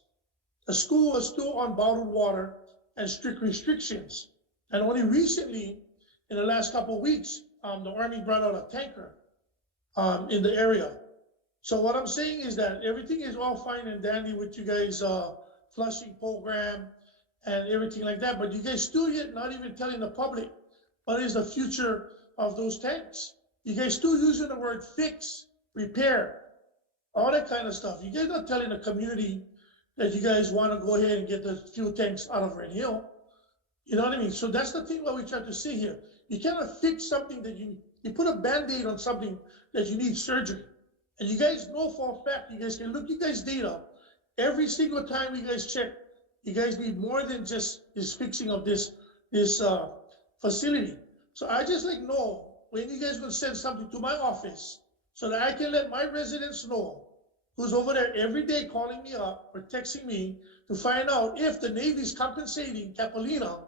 The school was still on bottled water and strict restrictions. And only recently, in the last couple of weeks, the Army brought out a tanker in the area. So what I'm saying is that everything is all fine and dandy with you guys flushing program and everything like that, but you guys still yet not even telling the public what is the future of those tanks. You guys still using the word fix, repair, all that kind of stuff. You guys not telling the community that you guys want to go ahead and get the fuel tanks out of Red Hill. You know what I mean? So that's the thing what we try to say here. You cannot fix something that you put a Band-Aid on something that you need surgery. And you guys know for a fact, you guys can look at guys' data. Every single time you guys check, you guys need more than just this fixing of this facility. So I just like know when you guys gonna send something to my office so that I can let my residents know who's over there every day calling me up or texting me to find out if the Navy is compensating Capilina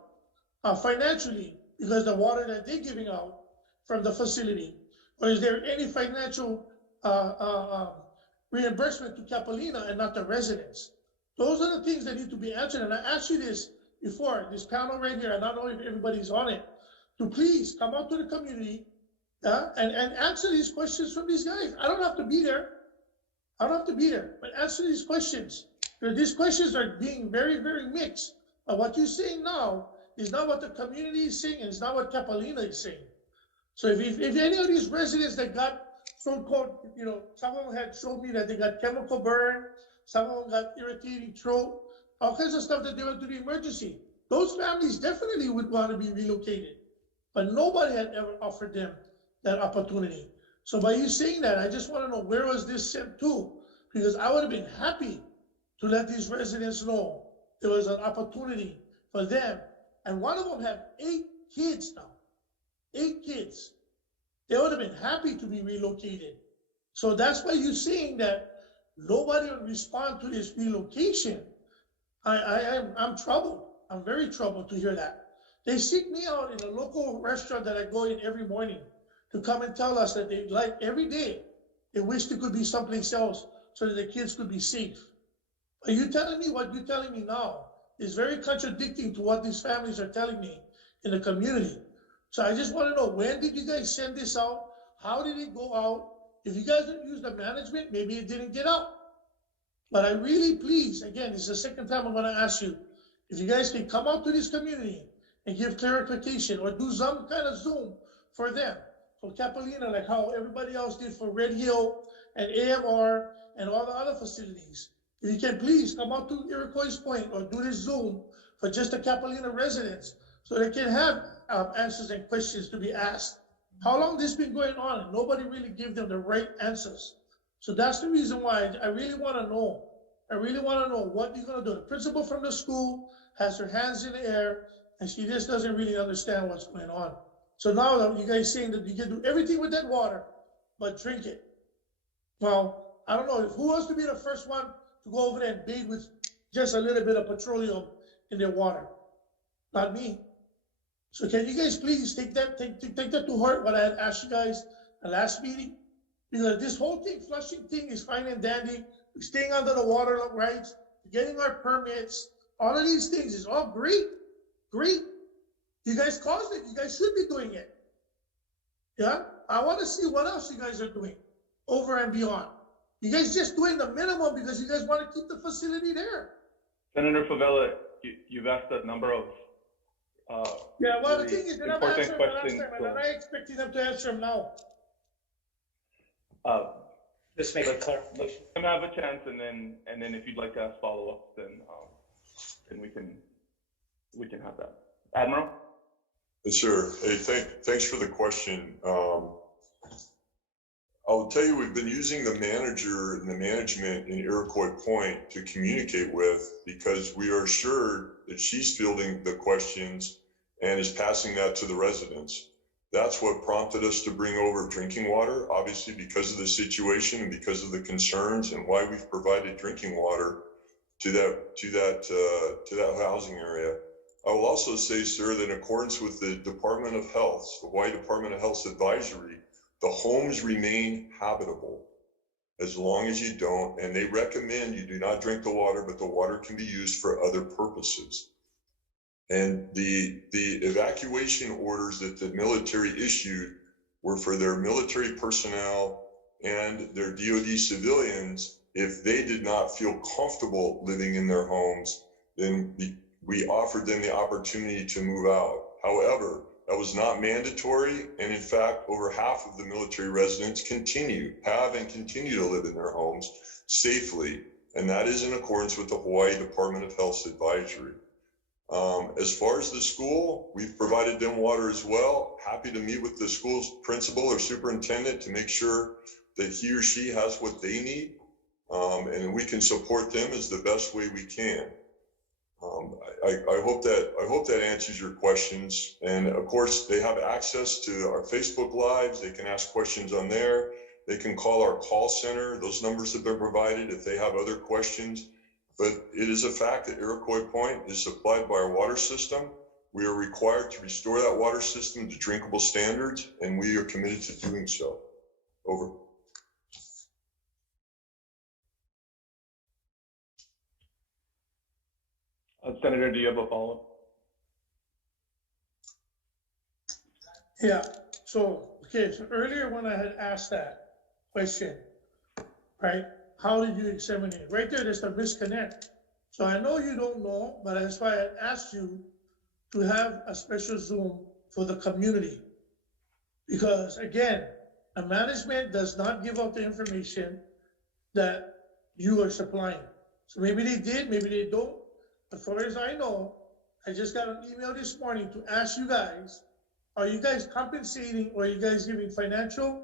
financially because the water that they're giving out from the facility, or is there any financial reimbursement to Capilina and not the residents? Those are the things that need to be answered. And I asked you this before, this panel right here, and I don't know if everybody's on it, to please come out to the community and answer these questions from these guys. I don't have to be there. I don't have to be there, but answer these questions. Because these questions are being very, very mixed. But what you're saying now is not what the community is saying, and it's not what Capilina is saying. So if any of these residents that got so-called, you know, some of them had showed me that they got chemical burn, some of them got irritating throat, all kinds of stuff that they went to the emergency. Those families definitely would want to be relocated, but nobody had ever offered them that opportunity. So by you saying that, I just want to know where was this sent to? Because I would have been happy to let these residents know there was an opportunity for them. And one of them had 8 kids now, 8 kids. They would have been happy to be relocated. So that's why you're seeing that nobody will respond to this relocation. I'm troubled. I'm very troubled to hear that. They seek me out in a local restaurant that I go in every morning to come and tell us that they like every day, they wish they could be someplace else so that the kids could be safe. Are you telling me what you're telling me now is very contradicting to what these families are telling me in the community? So I just want to know, when did you guys send this out? How did it go out? If you guys didn't use the management, maybe it didn't get out. But I really please, again, this is the second time I'm going to ask you, if you guys can come out to this community and give clarification or do some kind of Zoom for them, for Capilina, like how everybody else did for Red Hill and AMR and all the other facilities. If you can please come out to Iroquois Point or do this Zoom for just the Capilina residents so they can have answers and questions to be asked. How long this been going on and nobody really give them the right answers. So that's the reason why I really want to know. I really want to know what you're going to do. The principal from the school has her hands in the air and she just doesn't really understand what's going on. So now that you guys saying that you can do everything with that water, but drink it. Well, I don't know, who wants to be the first one to go over there and bathe with just a little bit of petroleum in their water? Not me. So can you guys please take that to heart, what I had asked you guys the last meeting? Because this whole thing, flushing thing is fine and dandy. We're staying under the water rights, getting our permits, all of these things is all great, great. You guys caused it, you guys should be doing it. Yeah, I want to see what else you guys are doing over and beyond. You guys just doing the minimum because you guys want to keep the facility there. Senator Favela, you've asked a number of yeah, well, the thing is, they're not answering the last time, and I'm not expecting them to answer them now. Just make a clarification. Let them have a chance, and then if you'd like to ask follow-ups, then we can have that. Admiral? Sure. Hey, thanks for the question. I'll tell you, we've been using the manager and the management in Iroquois Point to communicate with, because we are assured that she's fielding the questions and is passing that to the residents. That's what prompted us to bring over drinking water, obviously because of the situation and because of the concerns, and why we've provided drinking water to that housing area. I will also say, sir, that in accordance with the Department of Health, the Hawaii Department of Health's advisory, the homes remain habitable as long as you don't, and they recommend you do not drink the water, but the water can be used for other purposes. And the evacuation orders that the military issued were for their military personnel and their DoD civilians. If they did not feel comfortable living in their homes, then we offered them the opportunity to move out. However, that was not mandatory, and in fact, over half of the military residents have and continue to live in their homes safely, and that is in accordance with the Hawaii Department of Health's advisory. As far as the school, we've provided them water as well. Happy to meet with the school's principal or superintendent to make sure that he or she has what they need, and we can support them as the best way we can. I hope that answers your questions. And of course, they have access to our Facebook Lives. They can ask questions on there. They can call our call center. Those numbers have been provided if they have other questions. But it is a fact that Iroquois Point is supplied by our water system. We are required to restore that water system to drinkable standards, and we are committed to doing so. Over. Senator, do you have a follow-up? Yeah, so earlier when I had asked that question, right, how did you examine it? Right there's the misconnect. So I know you don't know, but that's why I asked you to have a special Zoom for the community. Because again, a management does not give out the information that you are supplying. So maybe they did, maybe they don't. As far as I know, I just got an email this morning to ask you guys, are you guys compensating or are you guys giving financial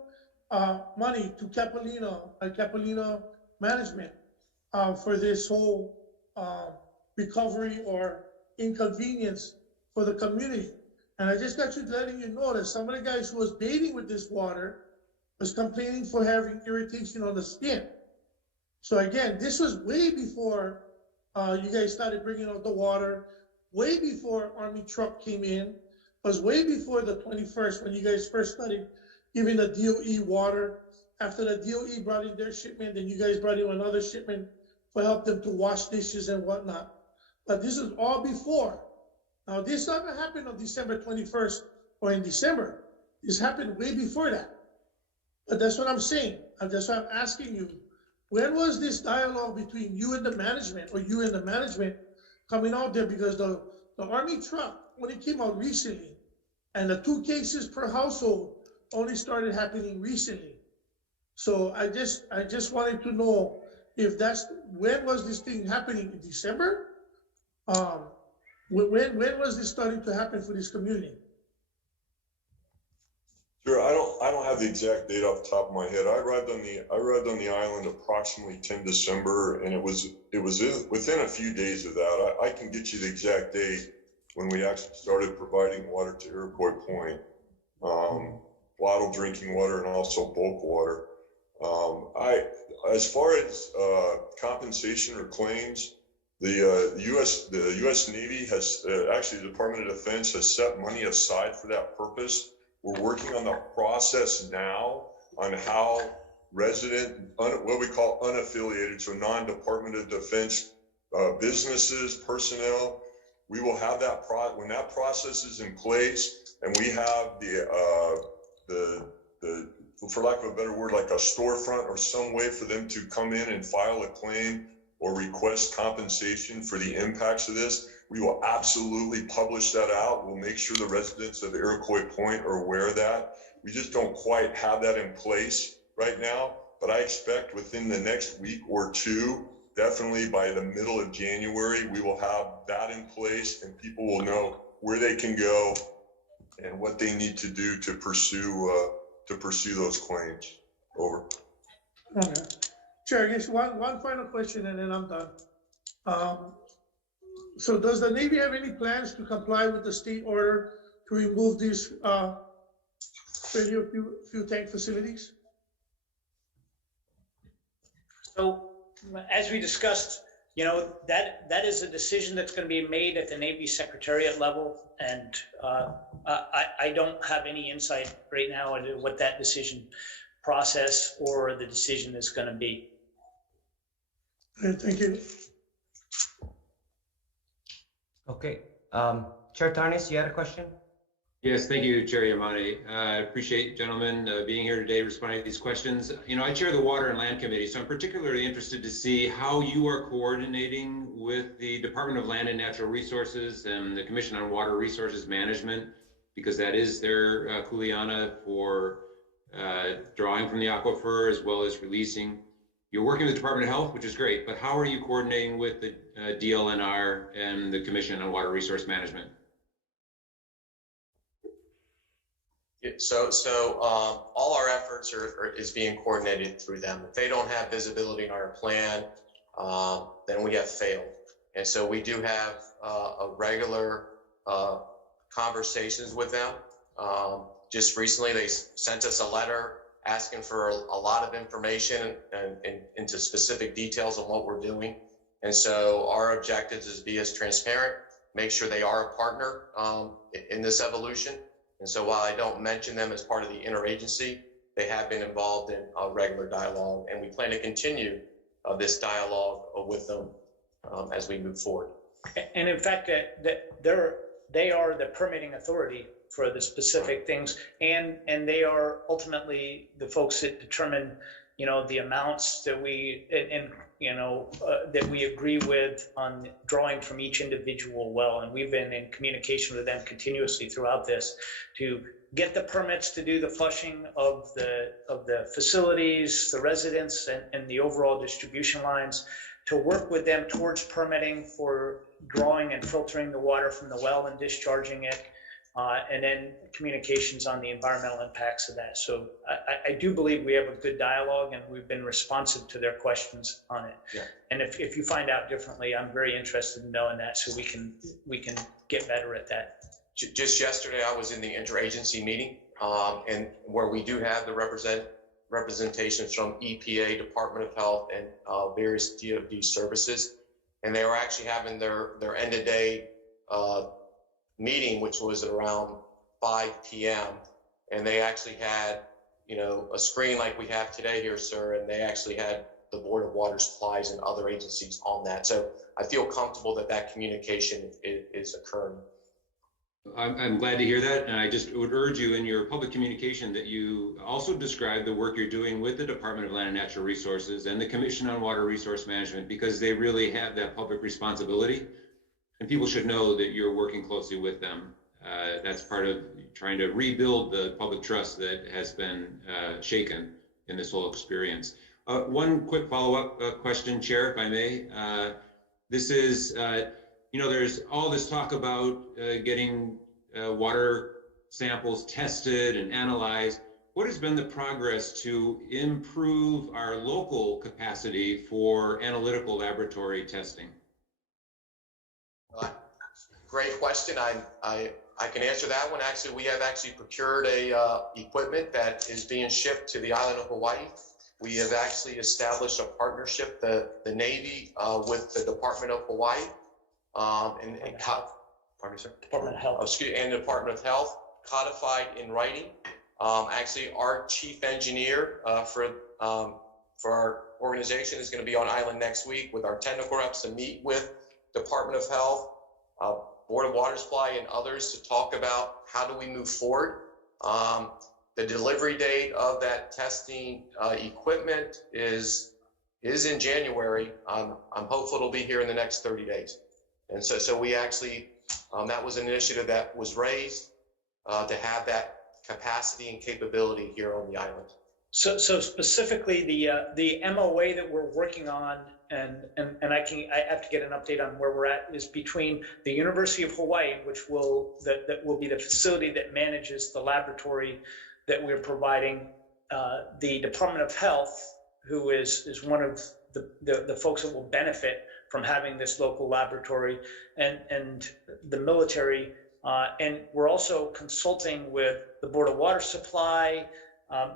money to Capilina management for this whole recovery or inconvenience for the community. And I just got you letting you know that some of the guys who was bathing with this water was complaining for having irritation on the skin. So again, this was way before you guys started bringing out the water, way before Army truck came in, was way before the 21st when you guys first started giving the DOE water. After the DOE brought in their shipment, then you guys brought in another shipment for help them to wash dishes and whatnot. But this is all before. Now, this never happened on December 21st or in December. This happened way before that. But that's what I'm saying. And that's why I'm asking you, when was this dialogue between you and the management, or you and the management coming out there? Because the Army truck only came out recently, and the 2 cases per household only started happening recently. So I just wanted to know if when was this thing happening, in December? When was this starting to happen for this community? Sure, I don't have the exact date off the top of my head. I arrived on the island approximately 10 December, and it was within a few days of that. I can get you the exact date when we actually started providing water to Iroquois Point, bottled drinking water and also bulk water. As far as compensation or claims, the U.S. Navy has actually the Department of Defense has set money aside for that purpose. We're working on the process now on how what we call unaffiliated, so non-Department of Defense businesses, personnel. We will have that when that process is in place, and we have the for lack of a better word, like a storefront or some way for them to come in and file a claim or request compensation for the impacts of this. We will absolutely publish that out. We'll make sure the residents of Iroquois Point are aware of that. We just don't quite have that in place right now, but I expect within the next week or two, definitely by the middle of January, we will have that in place, and people will know where they can go and what they need to do to pursue those claims. Over. Okay. Chair, I guess one final question and then I'm done. So does the Navy have any plans to comply with the state order to remove these radio fuel tank facilities? So as we discussed, that is a decision that's going to be made at the Navy Secretariat level, and I don't have any insight right now into what that decision process or the decision is going to be. Thank you. Okay, Chair Tarnis, you had a question? Yes, thank you, Chair Yamane. I appreciate gentlemen being here today responding to these questions. I chair the Water and Land Committee, so I'm particularly interested to see how you are coordinating with the Department of Land and Natural Resources and the Commission on Water Resources Management, because that is their kuleana for drawing from the aquifer as well as releasing. You're working with the Department of Health, which is great, but how are you coordinating with the DLNR and the Commission on Water Resource Management? So all our efforts is being coordinated through them. If they don't have visibility in our plan, then we have failed. And so we do have a regular conversations with them. Just recently, they sent us a letter asking for a lot of information and into specific details on what we're doing. And so our objective is to be as transparent, make sure they are a partner in this evolution. And so while I don't mention them as part of the interagency, they have been involved in a regular dialogue, and we plan to continue this dialogue with them as we move forward. And in fact, they are the permitting authority for the specific things, and they are ultimately the folks that determine, the amounts that we that we agree with on drawing from each individual well. And we've been in communication with them continuously throughout this to get the permits to do the flushing of the facilities, the residents, and the overall distribution lines, to work with them towards permitting for drawing and filtering the water from the well and discharging it. and then communications on the environmental impacts of that. So I do believe we have a good dialogue, and we've been responsive to their questions on it. Yeah. And if you find out differently, I'm very interested in knowing that, so we can get better at that. Just yesterday, I was in the interagency meeting, and where we do have the representations from EPA, Department of Health, and various DoD services, and they were actually having their end of day meeting, which was around 5 p.m. And they actually had, a screen like we have today here, sir, and they actually had the Board of Water Supplies and other agencies on that. So I feel comfortable that communication is occurring. I'm glad to hear that, and I just would urge you in your public communication that you also describe the work you're doing with the Department of Land and Natural Resources and the Commission on Water Resource Management, because they really have that public responsibility, and people should know that you're working closely with them. That's part of trying to rebuild the public trust that has been shaken in this whole experience. One quick follow-up question, Chair, if I may. This is, there's all this talk about getting water samples tested and analyzed. What has been the progress to improve our local capacity for analytical laboratory testing? Great question. I can answer that one. Actually, we have procured equipment that is being shipped to the island of Hawaii. We have actually established a partnership, the Navy, with the Department of Hawaii, and pardon me, sir? Department of Health. And the Department of Health, codified in writing. Actually, our chief engineer for our organization is going to be on island next week with our technical reps to meet with Department of Health, Board of Water Supply, and others to talk about how do we move forward. The delivery date of that testing equipment is in January. I'm hopeful it'll be here in the next 30 days. And so we actually, that was an initiative that was raised to have that capacity and capability here on the island. So specifically the MOA that we're working on, and I have to get an update on where we're at, is between the University of Hawaii, which that will be the facility that manages the laboratory that we're providing, the Department of Health, who is one of the folks that will benefit from having this local laboratory, and the military, and we're also consulting with the Board of Water Supply, I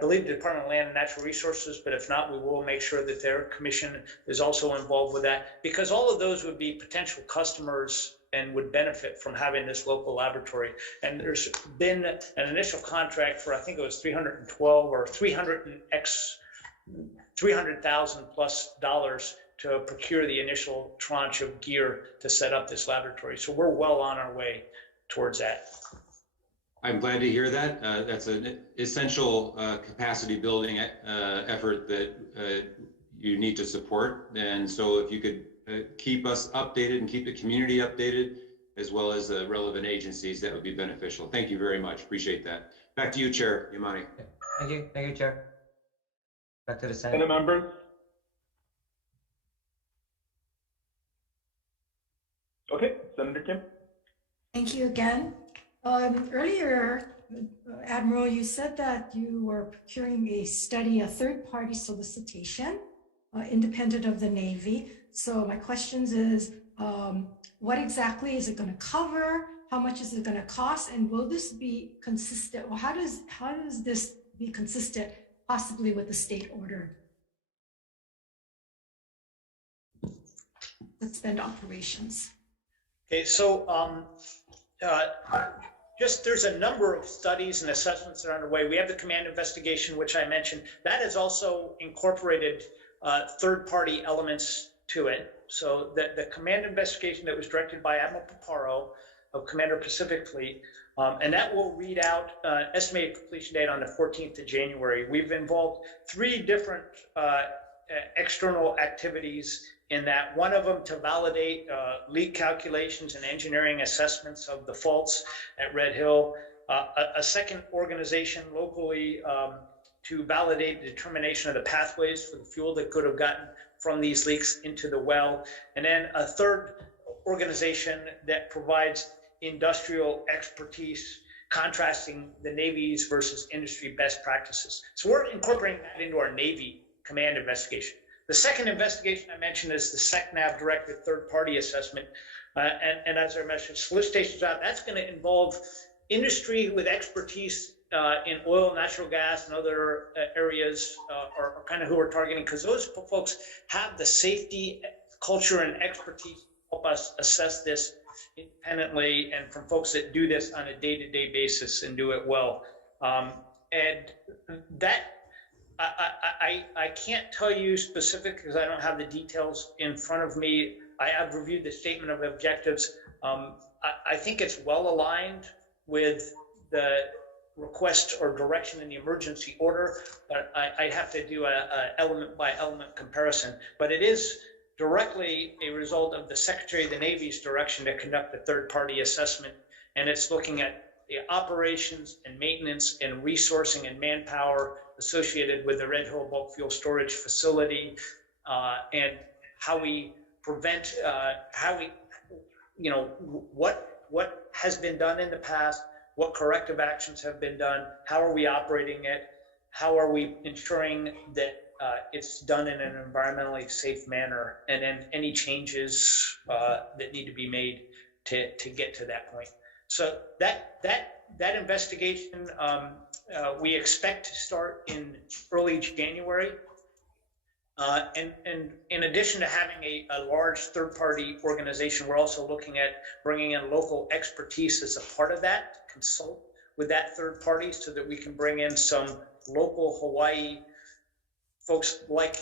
believe the Department of Land and Natural Resources, but if not, we will make sure that their commission is also involved with that, because all of those would be potential customers and would benefit from having this local laboratory. And there's been an initial contract for, I think it was 312 or 300,000 plus dollars to procure the initial tranche of gear to set up this laboratory. So we're well on our way towards that. I'm glad to hear that. That's an essential capacity building effort that you need to support. And so if you could keep us updated and keep the community updated, as well as the relevant agencies, that would be beneficial. Thank you very much. Appreciate that. Back to you, Chair Yamani. Thank you. Thank you, Chair. Back to the Senate. Senate members. Okay, Senator Kim. Thank you again. Earlier, Admiral, you said that you were procuring a study, a third-party solicitation, independent of the Navy. So my questions is, what exactly is it going to cover? How much is it going to cost? And will this be consistent? Or how does this be consistent, possibly with the state order? Suspend operations. Okay, so there's a number of studies and assessments that are underway. We have the command investigation, which I mentioned. That has also incorporated third-party elements to it. So the command investigation that was directed by Admiral Paparo of Commander Pacific Fleet, and that will read out estimated completion date on the 14th of January. We've involved 3 different external activities in that. One of them to validate leak calculations and engineering assessments of the faults at Red Hill. A second organization locally to validate the determination of the pathways for the fuel that could have gotten from these leaks into the well. And then a third organization that provides industrial expertise, contrasting the Navy's versus industry best practices. So we're incorporating that into our Navy command investigation. The second investigation I mentioned is the SECNAV directed third-party assessment. And as I mentioned, solicitations out, that's going to involve industry with expertise in oil, natural gas, and other areas are kind of who we're targeting, because those folks have the safety, culture, and expertise to help us assess this independently, and from folks that do this on a day-to-day basis and do it well. And that, I can't tell you specific because I don't have the details in front of me. I have reviewed the statement of objectives. I think it's well aligned with the request or direction in the emergency order, but I have to do a element by element comparison. But it is directly a result of the Secretary of the Navy's direction to conduct a third-party assessment, and it's looking at the operations and maintenance and resourcing and manpower associated with the Red Hill Bulk Fuel Storage Facility, and how we prevent, what has been done in the past, what corrective actions have been done, how are we operating it, how are we ensuring that it's done in an environmentally safe manner, and then any changes that need to be made to get to that point. So that investigation we expect to start in early January. And in addition to having a large third-party organization, we're also looking at bringing in local expertise as a part of that, to consult with that third party so that we can bring in some local Hawaii folks like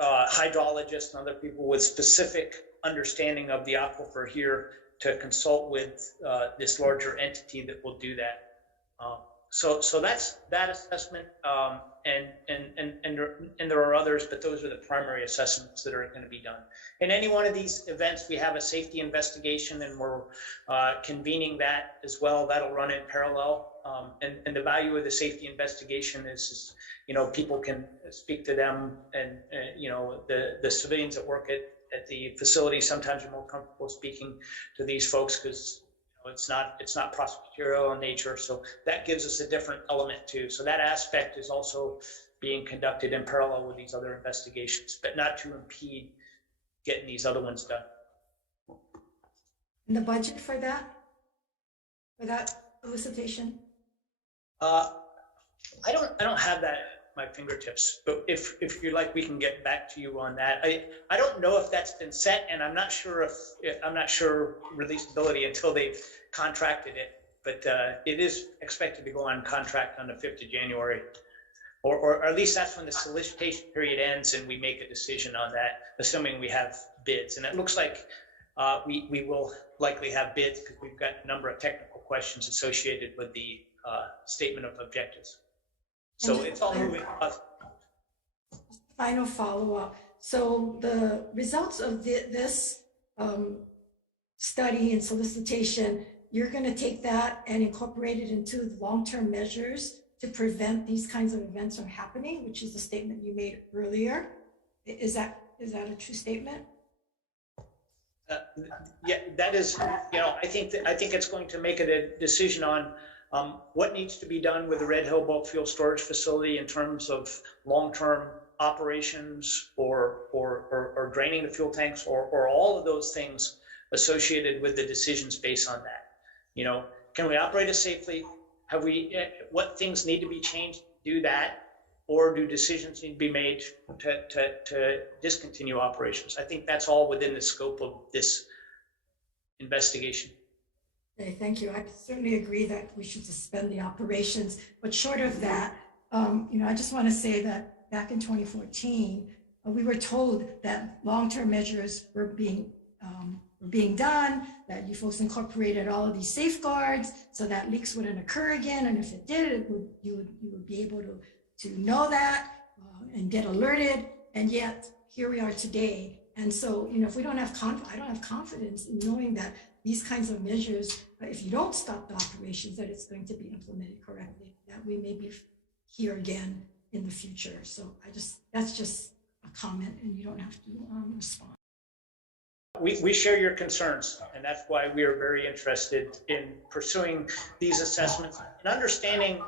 hydrologists and other people with specific understanding of the aquifer here to consult with this larger entity that will do that. So that's that assessment, and there are others, but those are the primary assessments that are going to be done. In any one of these events, we have a safety investigation, and we're convening that as well. That'll run in parallel. And the value of the safety investigation is people can speak to them, and the civilians that work at the facility sometimes are more comfortable speaking to these folks because it's not prosecutorial in nature. So that gives us a different element too. So that aspect is also being conducted in parallel with these other investigations, but not to impede getting these other ones done. And the budget for that solicitation? I don't have that at my fingertips, but if you'd like, we can get back to you on that. I don't know if that's been set, and I'm not sure releasability until they've contracted it, but it is expected to go on contract on the 5th of January, or at least that's when the solicitation period ends and we make a decision on that, assuming we have bids. And it looks like we will likely have bids because we've got a number of technical questions associated with the statement of objectives. So it's all moving. Final follow-up. So the results of this study and solicitation, you're going to take that and incorporate it into the long-term measures to prevent these kinds of events from happening, which is the statement you made earlier. Is that a true statement? Yeah, that is. I think it's going to make a decision on what needs to be done with the Red Hill Bulk Fuel Storage Facility in terms of long-term operations or draining the fuel tanks or all of those things associated with the decisions based on that. Can we operate it safely? What things need to be changed to do that? Or do decisions need to be made to discontinue operations? I think that's all within the scope of this investigation. Okay, thank you. I certainly agree that we should suspend the operations, but short of that, I just want to say that back in 2014, we were told that long-term measures were being done, that you folks incorporated all of these safeguards so that leaks wouldn't occur again, and if it did, you would be able to know that and get alerted. And yet here we are today. And so, if we don't have I don't have confidence in knowing that these kinds of measures, if you don't stop the operations, that it's going to be implemented correctly, that we may be here again in the future. So that's just a comment, and you don't have to respond. we share your concerns, and that's why we are very interested in pursuing these assessments and understanding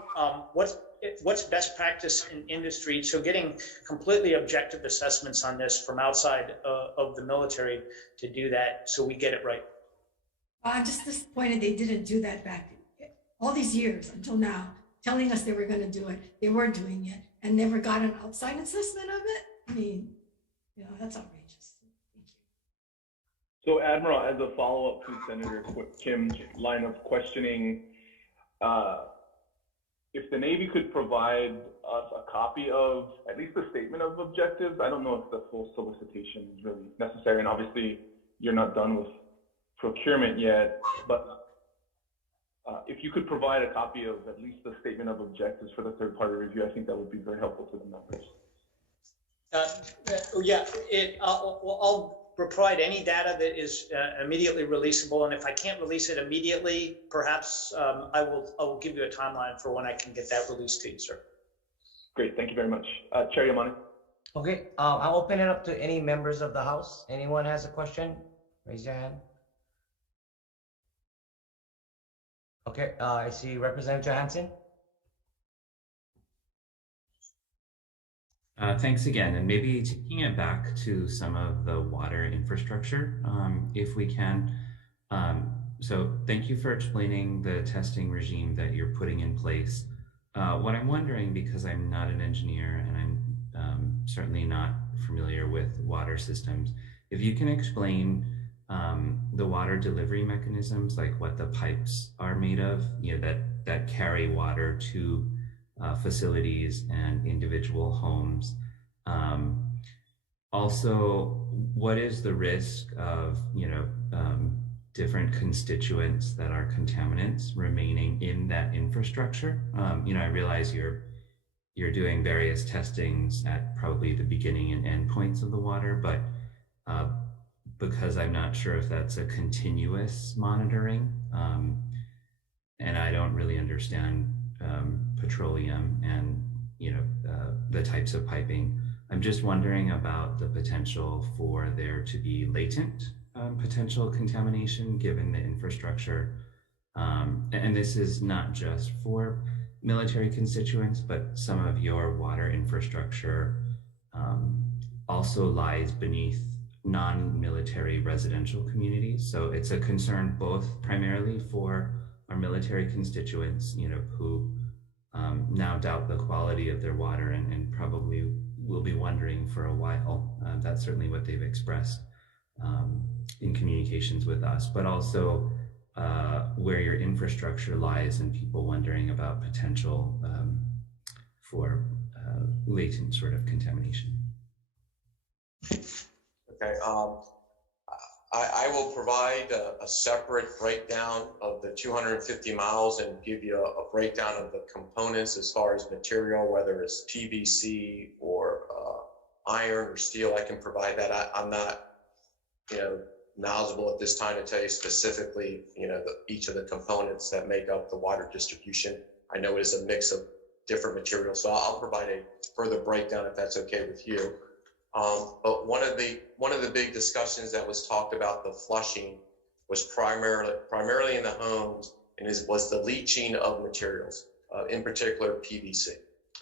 what's best practice in industry. So getting completely objective assessments on this from outside of the military to do that, so we get it right. I'm just disappointed they didn't do that back all these years until now, telling us they were going to do it. They weren't doing it and never got an outside assessment of it. I mean, you know, that's outrageous. Thank you. So Admiral, as a follow-up to Senator Kim's line of questioning, if the Navy could provide us a copy of at least the statement of objectives, I don't know if the full solicitation is really necessary, and obviously you're not done with procurement yet, but if you could provide a copy of at least the statement of objectives for the third-party review, I think that would be very helpful to the members. Yeah, I'll provide any data that is immediately releasable, and if I can't release it immediately, perhaps I will give you a timeline for when I can get that released to you, sir. Great, thank you very much. Chair Yamane. Okay, I'll open it up to any members of the House. Anyone has a question? Raise your hand. Okay, I see Representative Johansson. Thanks again, and maybe taking it back to some of the water infrastructure, if we can. So thank you for explaining the testing regime that you're putting in place. What I'm wondering, because I'm not an engineer and I'm certainly not familiar with water systems, if you can explain the water delivery mechanisms, like what the pipes are made of, you know, that carry water to facilities and individual homes. Also, what is the risk of, you know, different constituents that are contaminants remaining in that infrastructure? You know, I realize you're doing various testings at probably the beginning and end points of the water, but because I'm not sure if that's a continuous monitoring, and I don't really understand petroleum and, you know, the types of piping. I'm just wondering about the potential for there to be latent potential contamination given the infrastructure. And this is not just for military constituents, but some of your water infrastructure also lies beneath non-military residential communities. So it's a concern both primarily for our military constituents, you know, who now doubt the quality of their water and probably will be wondering for a while. That's certainly what they've expressed in communications with us, but also where your infrastructure lies and people wondering about potential for latent sort of contamination. Okay, I will provide a separate breakdown of the 250 miles and give you a breakdown of the components as far as material, whether it's PVC or iron or steel. I can provide that. I'm not, you know, knowledgeable at this time to tell you specifically, you know, each of the components that make up the water distribution. I know it's a mix of different materials, so I'll provide a further breakdown if that's okay with you. But one of the big discussions that was talked about the flushing was primarily in the homes, and was the leaching of materials, in particular PVC.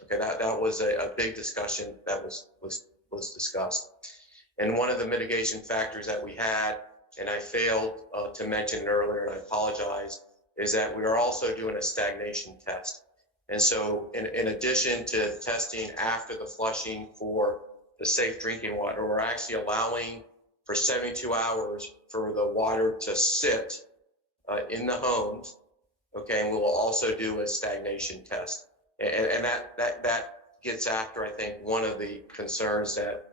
Okay, that was a big discussion that was discussed. And one of the mitigation factors that we had, and I failed to mention earlier, and I apologize, is that we are also doing a stagnation test. And so in addition to testing after the flushing for the safe drinking water, we're actually allowing for 72 hours for the water to sit in the homes, okay, and we will also do a stagnation test. And that gets after, I think, one of the concerns that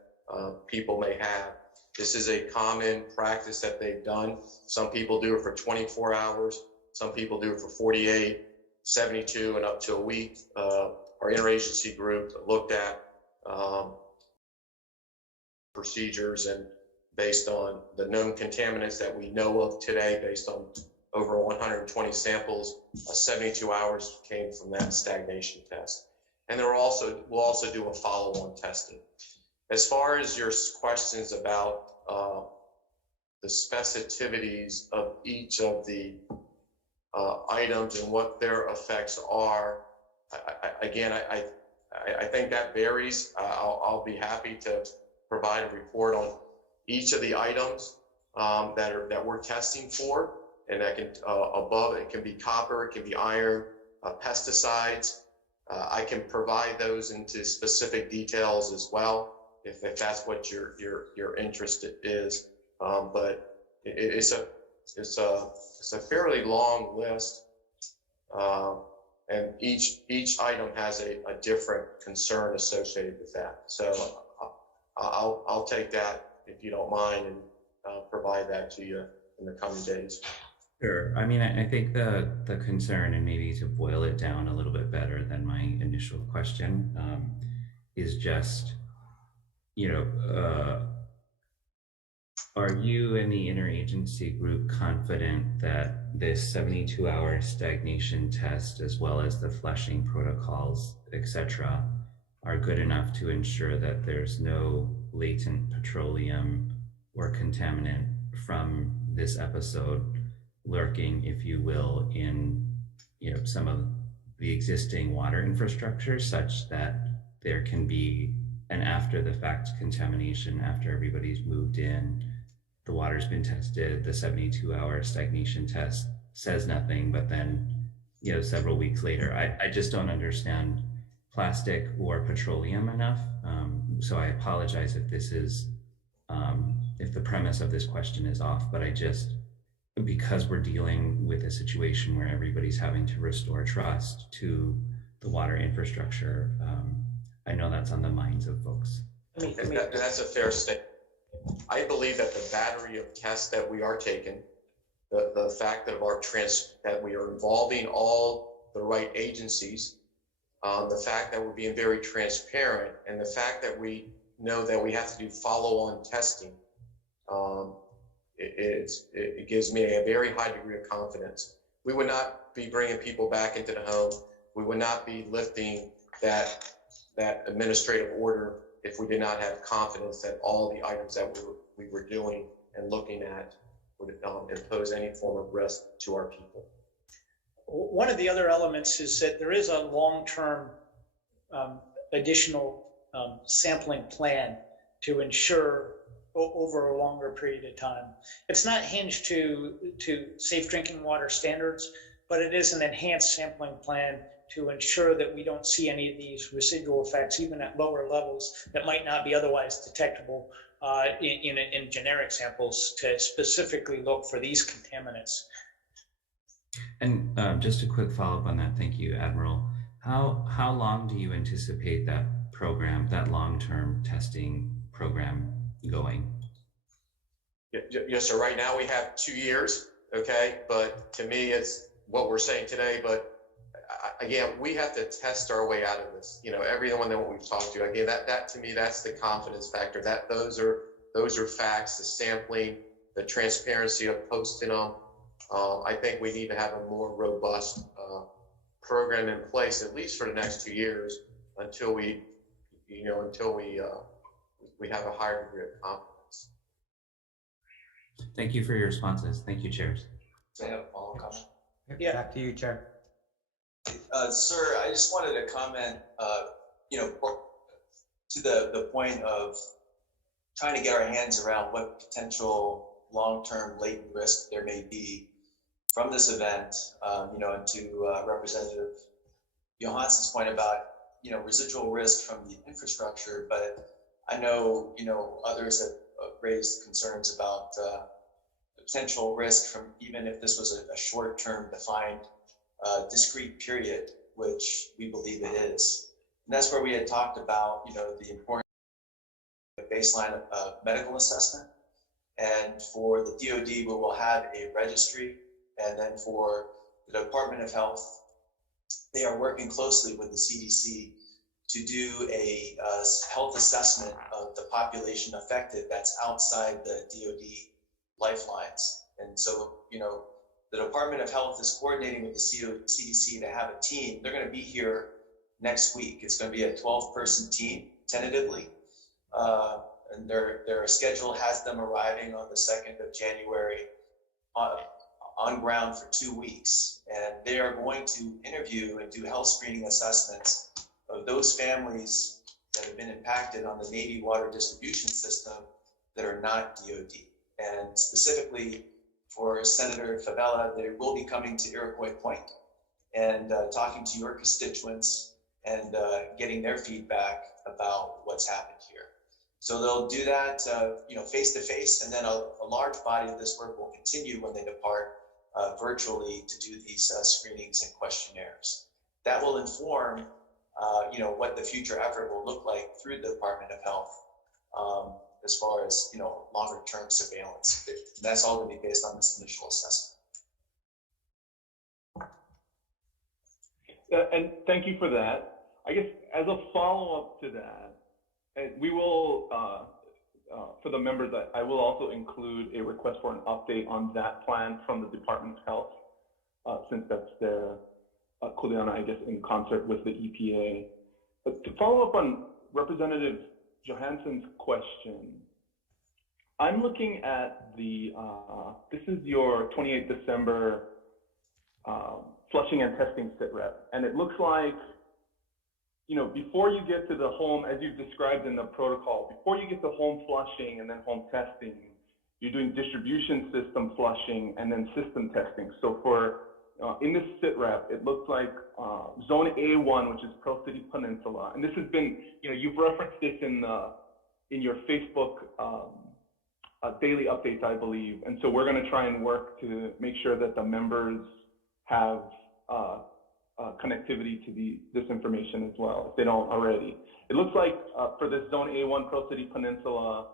people may have. This is a common practice that they've done. Some people do it for 24 hours. Some people do it for 48, 72, and up to a week. Our interagency group looked at procedures, and based on the known contaminants that we know of today, based on over 120 samples, 72 hours came from that stagnation test. And we'll also do a follow-on testing. As far as your questions about specificities of each of the items and what their effects are. I think that varies. I'll be happy to provide a report on each of the items that we're testing for, and that can above it can be copper, it can be iron, pesticides. I can provide those into specific details as well if that's what your interest is. But it's a fairly long list, and each item has a different concern associated with that. So I'll take that if you don't mind, and provide that to you in the coming days. Sure. I mean, I think the concern, and maybe to boil it down a little bit better than my initial question, is just, are you and the interagency group confident that this 72-hour stagnation test, as well as the flushing protocols, etc., are good enough to ensure that there's no latent petroleum or contaminant from this episode lurking, if you will, in some of the existing water infrastructure, such that there can be an after the fact contamination after everybody's moved in, the water's been tested, the 72-hour stagnation test says nothing, but then several weeks later, I just don't understand plastic or petroleum enough. So I apologize if this is if the premise of this question is off, but because we're dealing with a situation where everybody's having to restore trust to the water infrastructure, I know that's on the minds of folks. That's a fair statement. I believe that the battery of tests that we are taking, the fact that that we are involving all the right agencies, the fact that we're being very transparent, and the fact that we know that we have to do follow-on testing, it gives me a very high degree of confidence. We would not be bringing people back into the home. We would not be lifting that administrative order if we did not have confidence that all the items that we were doing and looking at would impose any form of risk to our people. One of the other elements is that there is a long-term additional sampling plan to ensure over a longer period of time. It's not hinged to safe drinking water standards, but it is an enhanced sampling plan to ensure that we don't see any of these residual effects, even at lower levels that might not be otherwise detectable in generic samples, to specifically look for these contaminants. And just a quick follow-up on that. Thank you, Admiral. How long do you anticipate that program, that long-term testing program, going? Yes, sir. Right now we have 2 years, okay? But to me, it's what we're saying today. But again, we have to test our way out of this. Everyone that we've talked to, again, that to me, that's the confidence factor. That those are facts. The sampling, the transparency of posting them. I think we need to have a more robust program in place, at least for the next 2 years, until we have a higher degree of confidence. Thank you for your responses. Thank you, chairs. I have a follow-up comment. Yeah. Back to you, Chair. Sir, I just wanted to comment, to the point of trying to get our hands around what potential long-term latent risk there may be from this event, and to Representative Johansson's point about, residual risk from the infrastructure, but I know, others have raised concerns about the potential risk from, even if this was a short-term defined discrete period, which we believe it is. And that's where we had talked about, the importance of a baseline medical assessment. And for the DoD, we will have a registry. And then for the Department of Health, they are working closely with the CDC to do a health assessment of the population affected that's outside the DoD lifelines. And so, the Department of Health is coordinating with the CDC to have a team. They're going to be here next week. It's going to be a 12-person team, tentatively. and their schedule has them arriving on the 2nd of January on ground for 2 weeks. And they are going to interview and do health screening assessments of those families that have been impacted on the Navy water distribution system that are not DOD. And specifically for Senator Favela, they will be coming to Iroquois Point and talking to your constituents and getting their feedback about what's happened here. So they'll do that, face to face, and then a large body of this work will continue when they depart virtually to do these screenings and questionnaires. That will inform, what the future effort will look like through the Department of Health as far as, longer term surveillance. That's all going to be based on this initial assessment. And thank you for that. I guess as a follow-up to that, and we will, for the members, I will also include a request for an update on that plan from the Department of Health, since that's their Kuleana, I guess, in concert with the EPA. But to follow up on Representative Johansson's question, I'm looking at the, this is your 28 December flushing and testing Sitrep, and it looks like, before you get to the home, as you've described in the protocol, before you get to home flushing and then home testing, you're doing distribution system flushing and then system testing. So for, in this Sitrep, it looks like zone A1, which is Pearl City Peninsula, and this has been, you've referenced this in your Facebook daily updates, I believe. And so we're going to try and work to make sure that the members have connectivity to this information as well, if they don't already. It looks like for this zone A1 Pearl City Peninsula,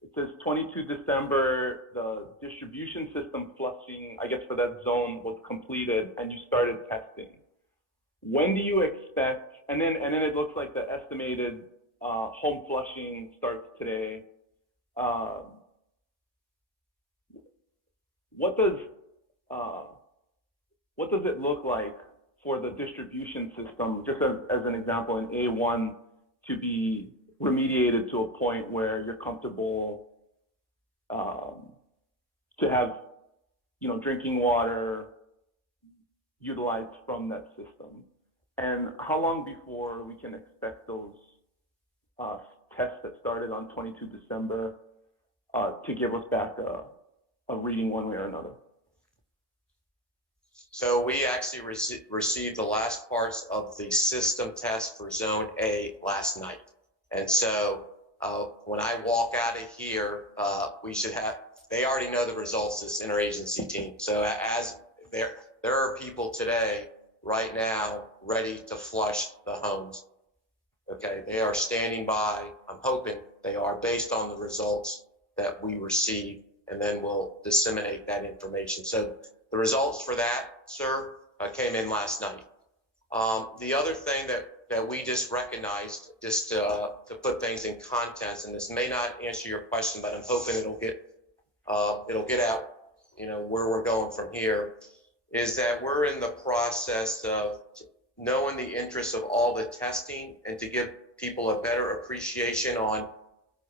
it says 22 December, the distribution system flushing, I guess for that zone was completed and you started testing. When do you expect, and then it looks like the estimated home flushing starts today. What does it look like for the distribution system, just as an example, in A1 to be remediated to a point where you're comfortable to have, drinking water utilized from that system? And how long before we can expect those tests that started on 22 December to give us back a reading one way or another? So we actually received the last parts of the system test for Zone A last night. And so when I walk out of here, we should have, they already know the results, this interagency team. So as there are people today, right now, ready to flush the homes. Okay, they are standing by. I'm hoping they are, based on the results that we receive, and then we'll disseminate that information. So the results for that, sir, came in last night. The other thing that we just recognized, just to put things in context, and this may not answer your question, but I'm hoping it'll get out, where we're going from here, is that we're in the process of knowing the interests of all the testing and to give people a better appreciation on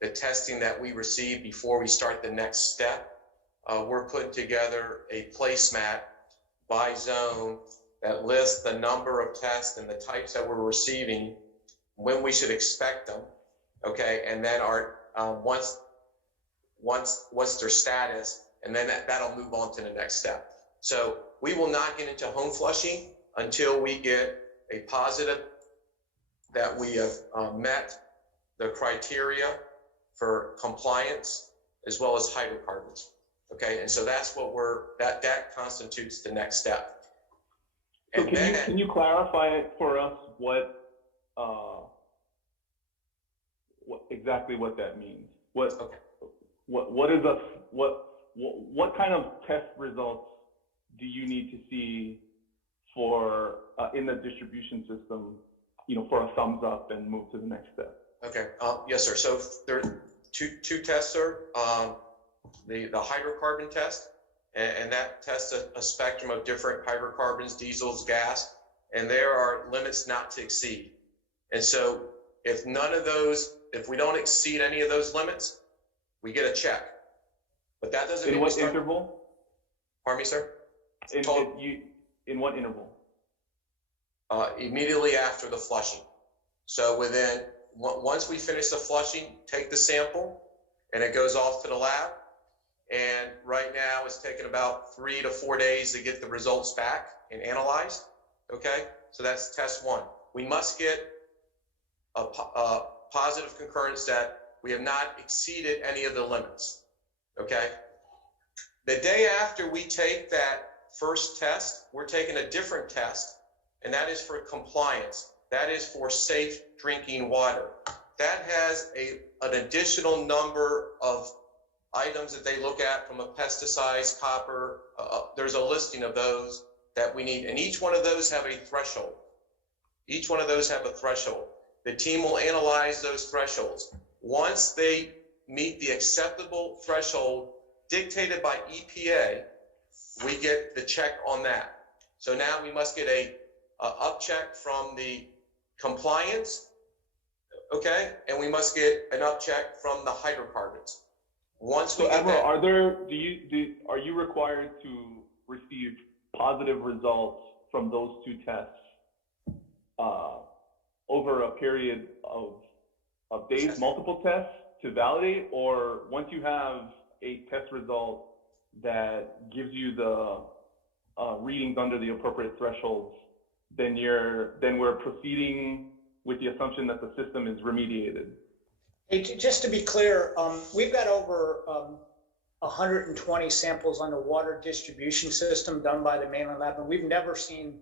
the testing that we receive before we start the next step. We're putting together a placemat by zone that lists the number of tests and the types that we're receiving, when we should expect them, okay, and then what's their status, and then that'll move on to the next step. So we will not get into home flushing until we get a positive that we have met the criteria for compliance as well as hydrocarbons. Okay, and so that's what that constitutes the next step. So can you clarify for us what exactly what that means? What kind of test results do you need to see for in the distribution system, for a thumbs up and move to the next step? Okay, yes, sir. So there are two tests, sir. The hydrocarbon test, and that tests a spectrum of different hydrocarbons, diesels, gas, and there are limits not to exceed. And so if none of those if we don't exceed any of those limits, we get a check. But that doesn't mean in what interval? Pardon me, sir? In what interval? Immediately after the flushing. So once we finish the flushing, take the sample and it goes off to the lab. And right now it's taken about 3 to 4 days to get the results back and analyzed. Okay, so that's test one. We must get a positive concurrence that we have not exceeded any of the limits. Okay, the day after we take that first test, we're taking a different test, and that is for compliance. That is for safe drinking water. That has an additional number of items that they look at, from a pesticides, copper. There's a listing of those that we need, and each one of those have a threshold. Each one of those have a threshold. The team will analyze those thresholds. Once they meet the acceptable threshold dictated by EPA, we get the check on that. So now we must get a up check from the compliance, okay, and we must get an up check from the hydrocarbons. Once we so, get Admiral, that, are you required to receive positive results from those two tests over a period of days, multiple tests to validate, or once you have a test result that gives you the readings under the appropriate thresholds, then we're proceeding with the assumption that the system is remediated? Hey, just to be clear, we've got over 120 samples on the water distribution system done by the mainland lab, and we've never seen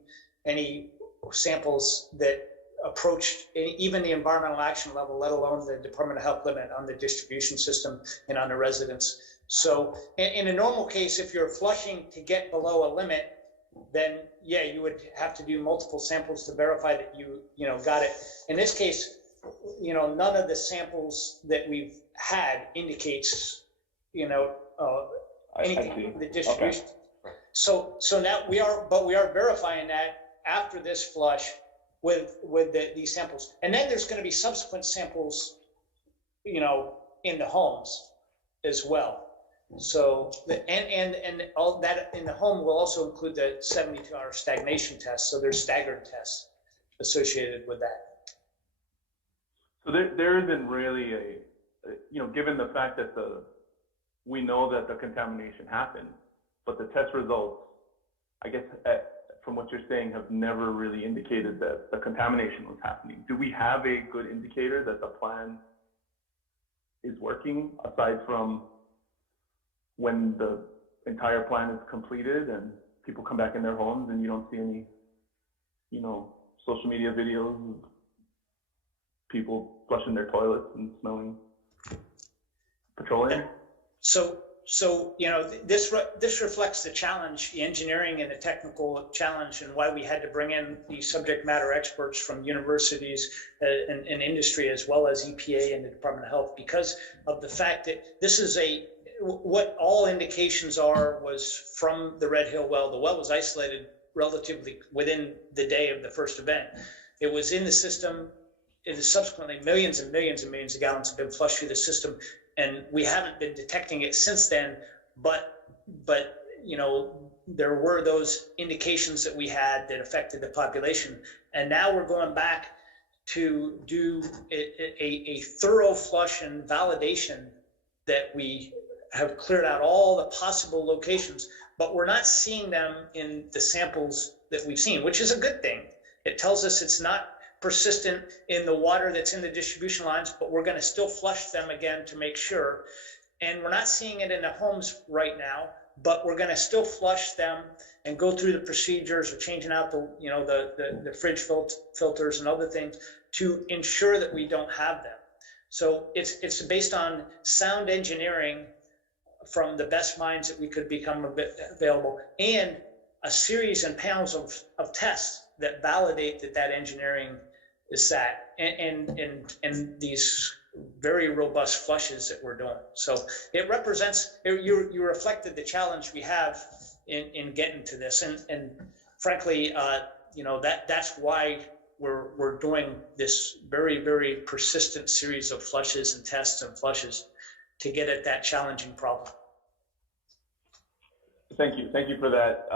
any samples that approached even the environmental action level, let alone the Department of Health limit on the distribution system and on the residents. So in a normal case, if you're flushing to get below a limit, then yeah, you would have to do multiple samples to verify that you got it. In this case, none of the samples that we've had indicates, anything from the distribution. Okay. So now we are verifying that after this flush with these samples, and then there's going to be subsequent samples, in the homes as well. So and all that in the home will also include the 72-hour stagnation test. So there's staggered tests associated with that. So there isn't really given the fact that we know that the contamination happened, but the test results, I guess, from what you're saying, have never really indicated that the contamination was happening. Do we have a good indicator that the plan is working, aside from when the entire plan is completed and people come back in their homes and you don't see any, social media videos of people flushing their toilets and smelling petroleum? So this reflects the challenge, the engineering and the technical challenge, and why we had to bring in the subject matter experts from universities and industry, as well as EPA and the Department of Health, because of the fact that this is what all indications was from the Red Hill well. The well was isolated relatively within the day of the first event. It was in the system. It is subsequently millions and millions and millions of gallons have been flushed through the system, and we haven't been detecting it since then. But there were those indications that we had that affected the population, and now we're going back to do a thorough flush and validation that we have cleared out all the possible locations, but we're not seeing them in the samples that we've seen, which is a good thing. It tells us it's not persistent in the water that's in the distribution lines, but we're going to still flush them again to make sure. And we're not seeing it in the homes right now, but we're going to still flush them and go through the procedures of changing out the fridge filters and other things to ensure that we don't have them. So it's based on sound engineering from the best minds that we could become available, and a series and panels of tests that validate that engineering is that, and these very robust flushes that we're doing. So it represents, you reflected the challenge we have in getting to this, and frankly, that's why we're doing this very, very persistent series of flushes and tests and flushes to get at that challenging problem. Thank you for that.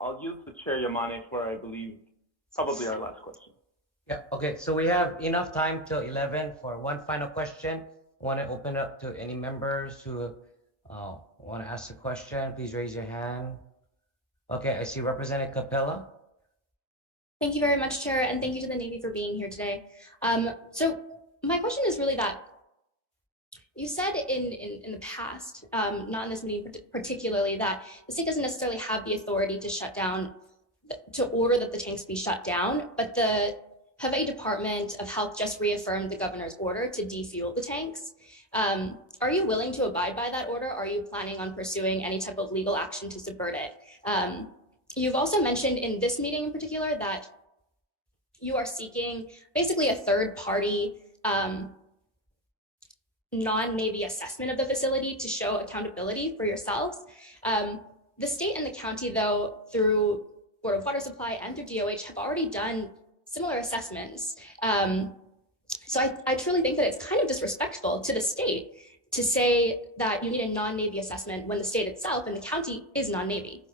I'll use the Chair Yamane for, I believe, probably our last question. Yeah, okay, so we have enough time till 11 for one final question. I want to open it up to any members who want to ask a question. Please raise your hand. Okay, I see Representative Capella. Thank you very much, Chair, and thank you to the Navy for being here today. So my question is really that you said in the past, not in this meeting particularly, that the state doesn't necessarily have the authority to shut down, to order that the tanks be shut down, but the Hawaii Department of Health just reaffirmed the governor's order to defuel the tanks. Are you willing to abide by that order? Are you planning on pursuing any type of legal action to subvert it? You've also mentioned in this meeting in particular that you are seeking basically a third-party non-Navy assessment of the facility to show accountability for yourselves. The state and the county, though, through Board of Water Supply and through DOH have already done similar assessments. So I truly think that it's kind of disrespectful to the state to say that you need a non-Navy assessment when the state itself and the county is non-Navy.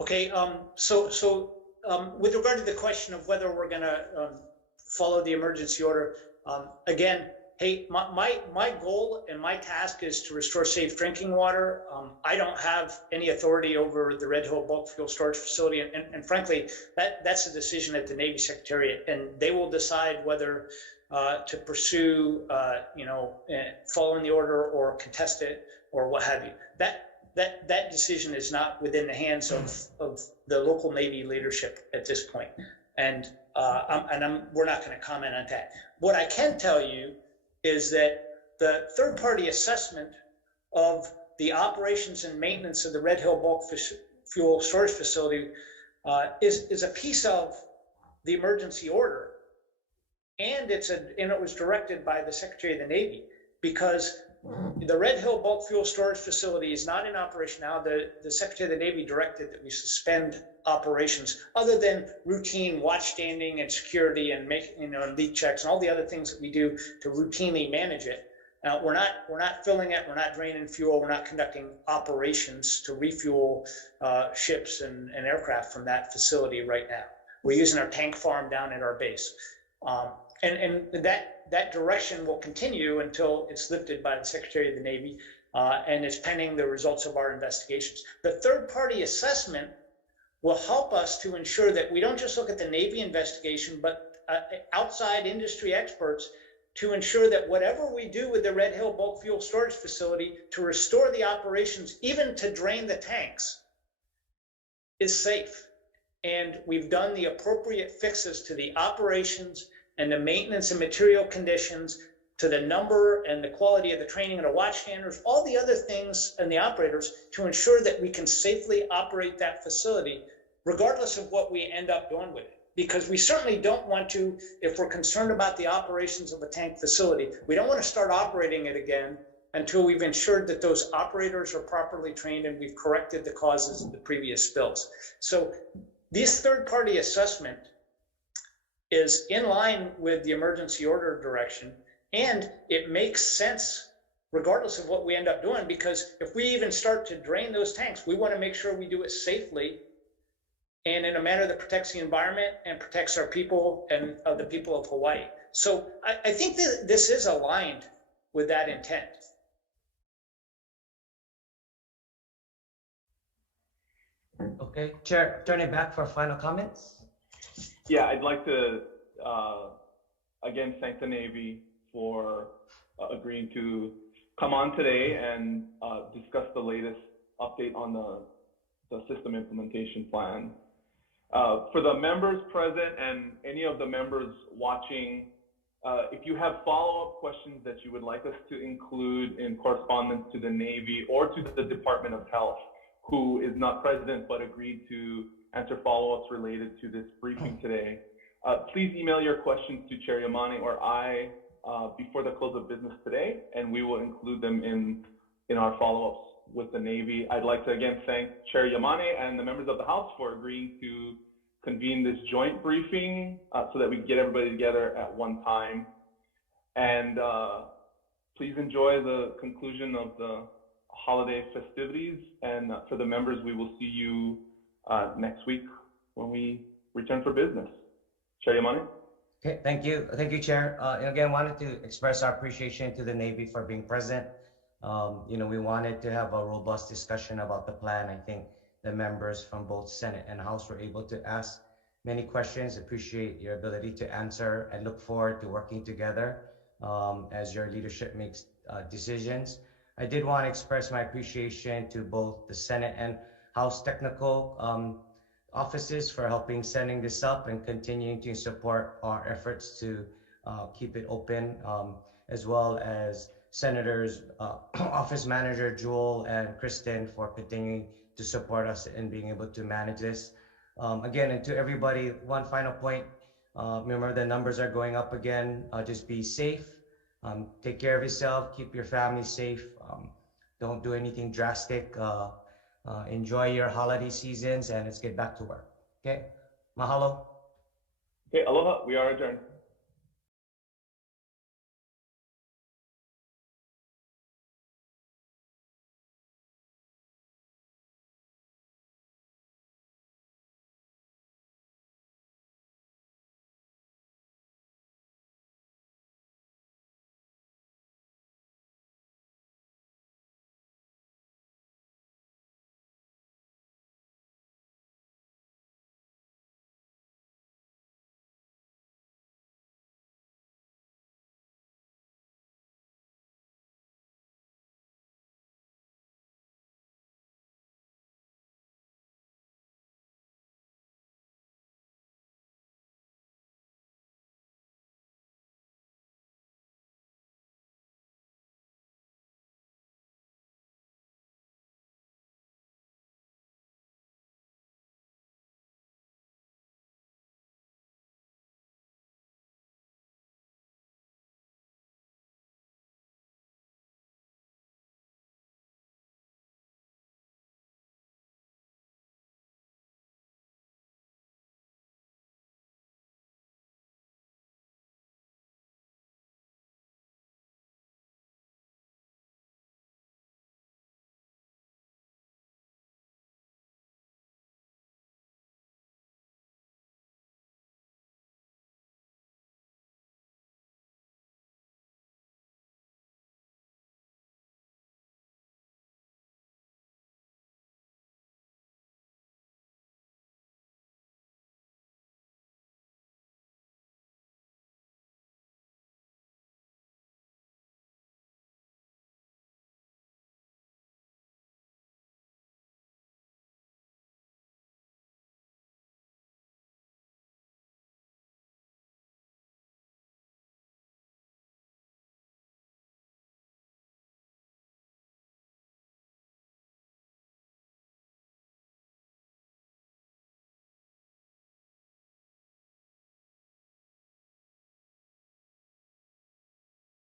Okay, with regard to the question of whether we're gonna follow the emergency order, again, hey, my goal and my task is to restore safe drinking water. I don't have any authority over the Red Hill bulk fuel storage facility, and frankly, that's a decision at the Navy Secretariat, and they will decide whether to pursue, following the order or contest it or what have you. That decision is not within the hands of the local Navy leadership at this point, and we're not going to comment on that. What I can tell you is that the third-party assessment of the operations and maintenance of the Red Hill bulk fuel storage facility is a piece of the emergency order, and it was directed by the Secretary of the Navy, because the Red Hill bulk fuel storage facility is not in operation now. The Secretary of the Navy directed that we suspend operations other than routine watchstanding and security and leak checks and all the other things that we do to routinely manage it. We're not filling it. We're not draining fuel. We're not conducting operations to refuel ships and aircraft from that facility right now. We're using our tank farm down at our base. And that direction will continue until it's lifted by the Secretary of the Navy, and it's pending the results of our investigations. The third-party assessment will help us to ensure that we don't just look at the Navy investigation, but outside industry experts to ensure that whatever we do with the Red Hill bulk fuel storage facility to restore the operations, even to drain the tanks, is safe. And we've done the appropriate fixes to the operations and the maintenance and material conditions, to the number and the quality of the training and the watchstanders, all the other things and the operators, to ensure that we can safely operate that facility, regardless of what we end up doing with it. Because we certainly don't want to, if we're concerned about the operations of a tank facility, we don't want to start operating it again until we've ensured that those operators are properly trained and we've corrected the causes of the previous spills. So this third-party assessment is in line with the emergency order direction, and it makes sense regardless of what we end up doing, because if we even start to drain those tanks, we want to make sure we do it safely and in a manner that protects the environment and protects our people and the people of Hawaii. So I think that this is aligned with that intent. Okay, Chair, turn it back for final comments. Yeah, I'd like to again thank the Navy for agreeing to come on today and discuss the latest update on the system implementation plan. For the members present and any of the members watching, if you have follow-up questions that you would like us to include in correspondence to the Navy or to the Department of Health, who is not present but agreed to answer follow-ups related to this briefing today, please email your questions to Chair Yamane or I before the close of business today, and we will include them in our follow-ups with the Navy. I'd like to again thank Chair Yamane and the members of the House for agreeing to convene this joint briefing so that we can get everybody together at one time. And please enjoy the conclusion of the holiday festivities. And for the members, we will see you next week when we return for business. Chair Yamane? Okay, thank you. Thank you, Chair. And again, wanted to express our appreciation to the Navy for being present. We wanted to have a robust discussion about the plan. I think the members from both Senate and House were able to ask many questions. Appreciate your ability to answer and look forward to working together as your leadership makes decisions. I did want to express my appreciation to both the Senate and House technical offices for helping setting this up and continuing to support our efforts to keep it open, as well as Senators Office Manager Jewel and Kristen for continuing to support us in being able to manage this. Again, and to everybody, one final point, remember the numbers are going up again. Just be safe, take care of yourself, keep your family safe, don't do anything drastic. Enjoy your holiday seasons, and let's get back to work. Okay, mahalo. Okay, aloha, we are adjourned.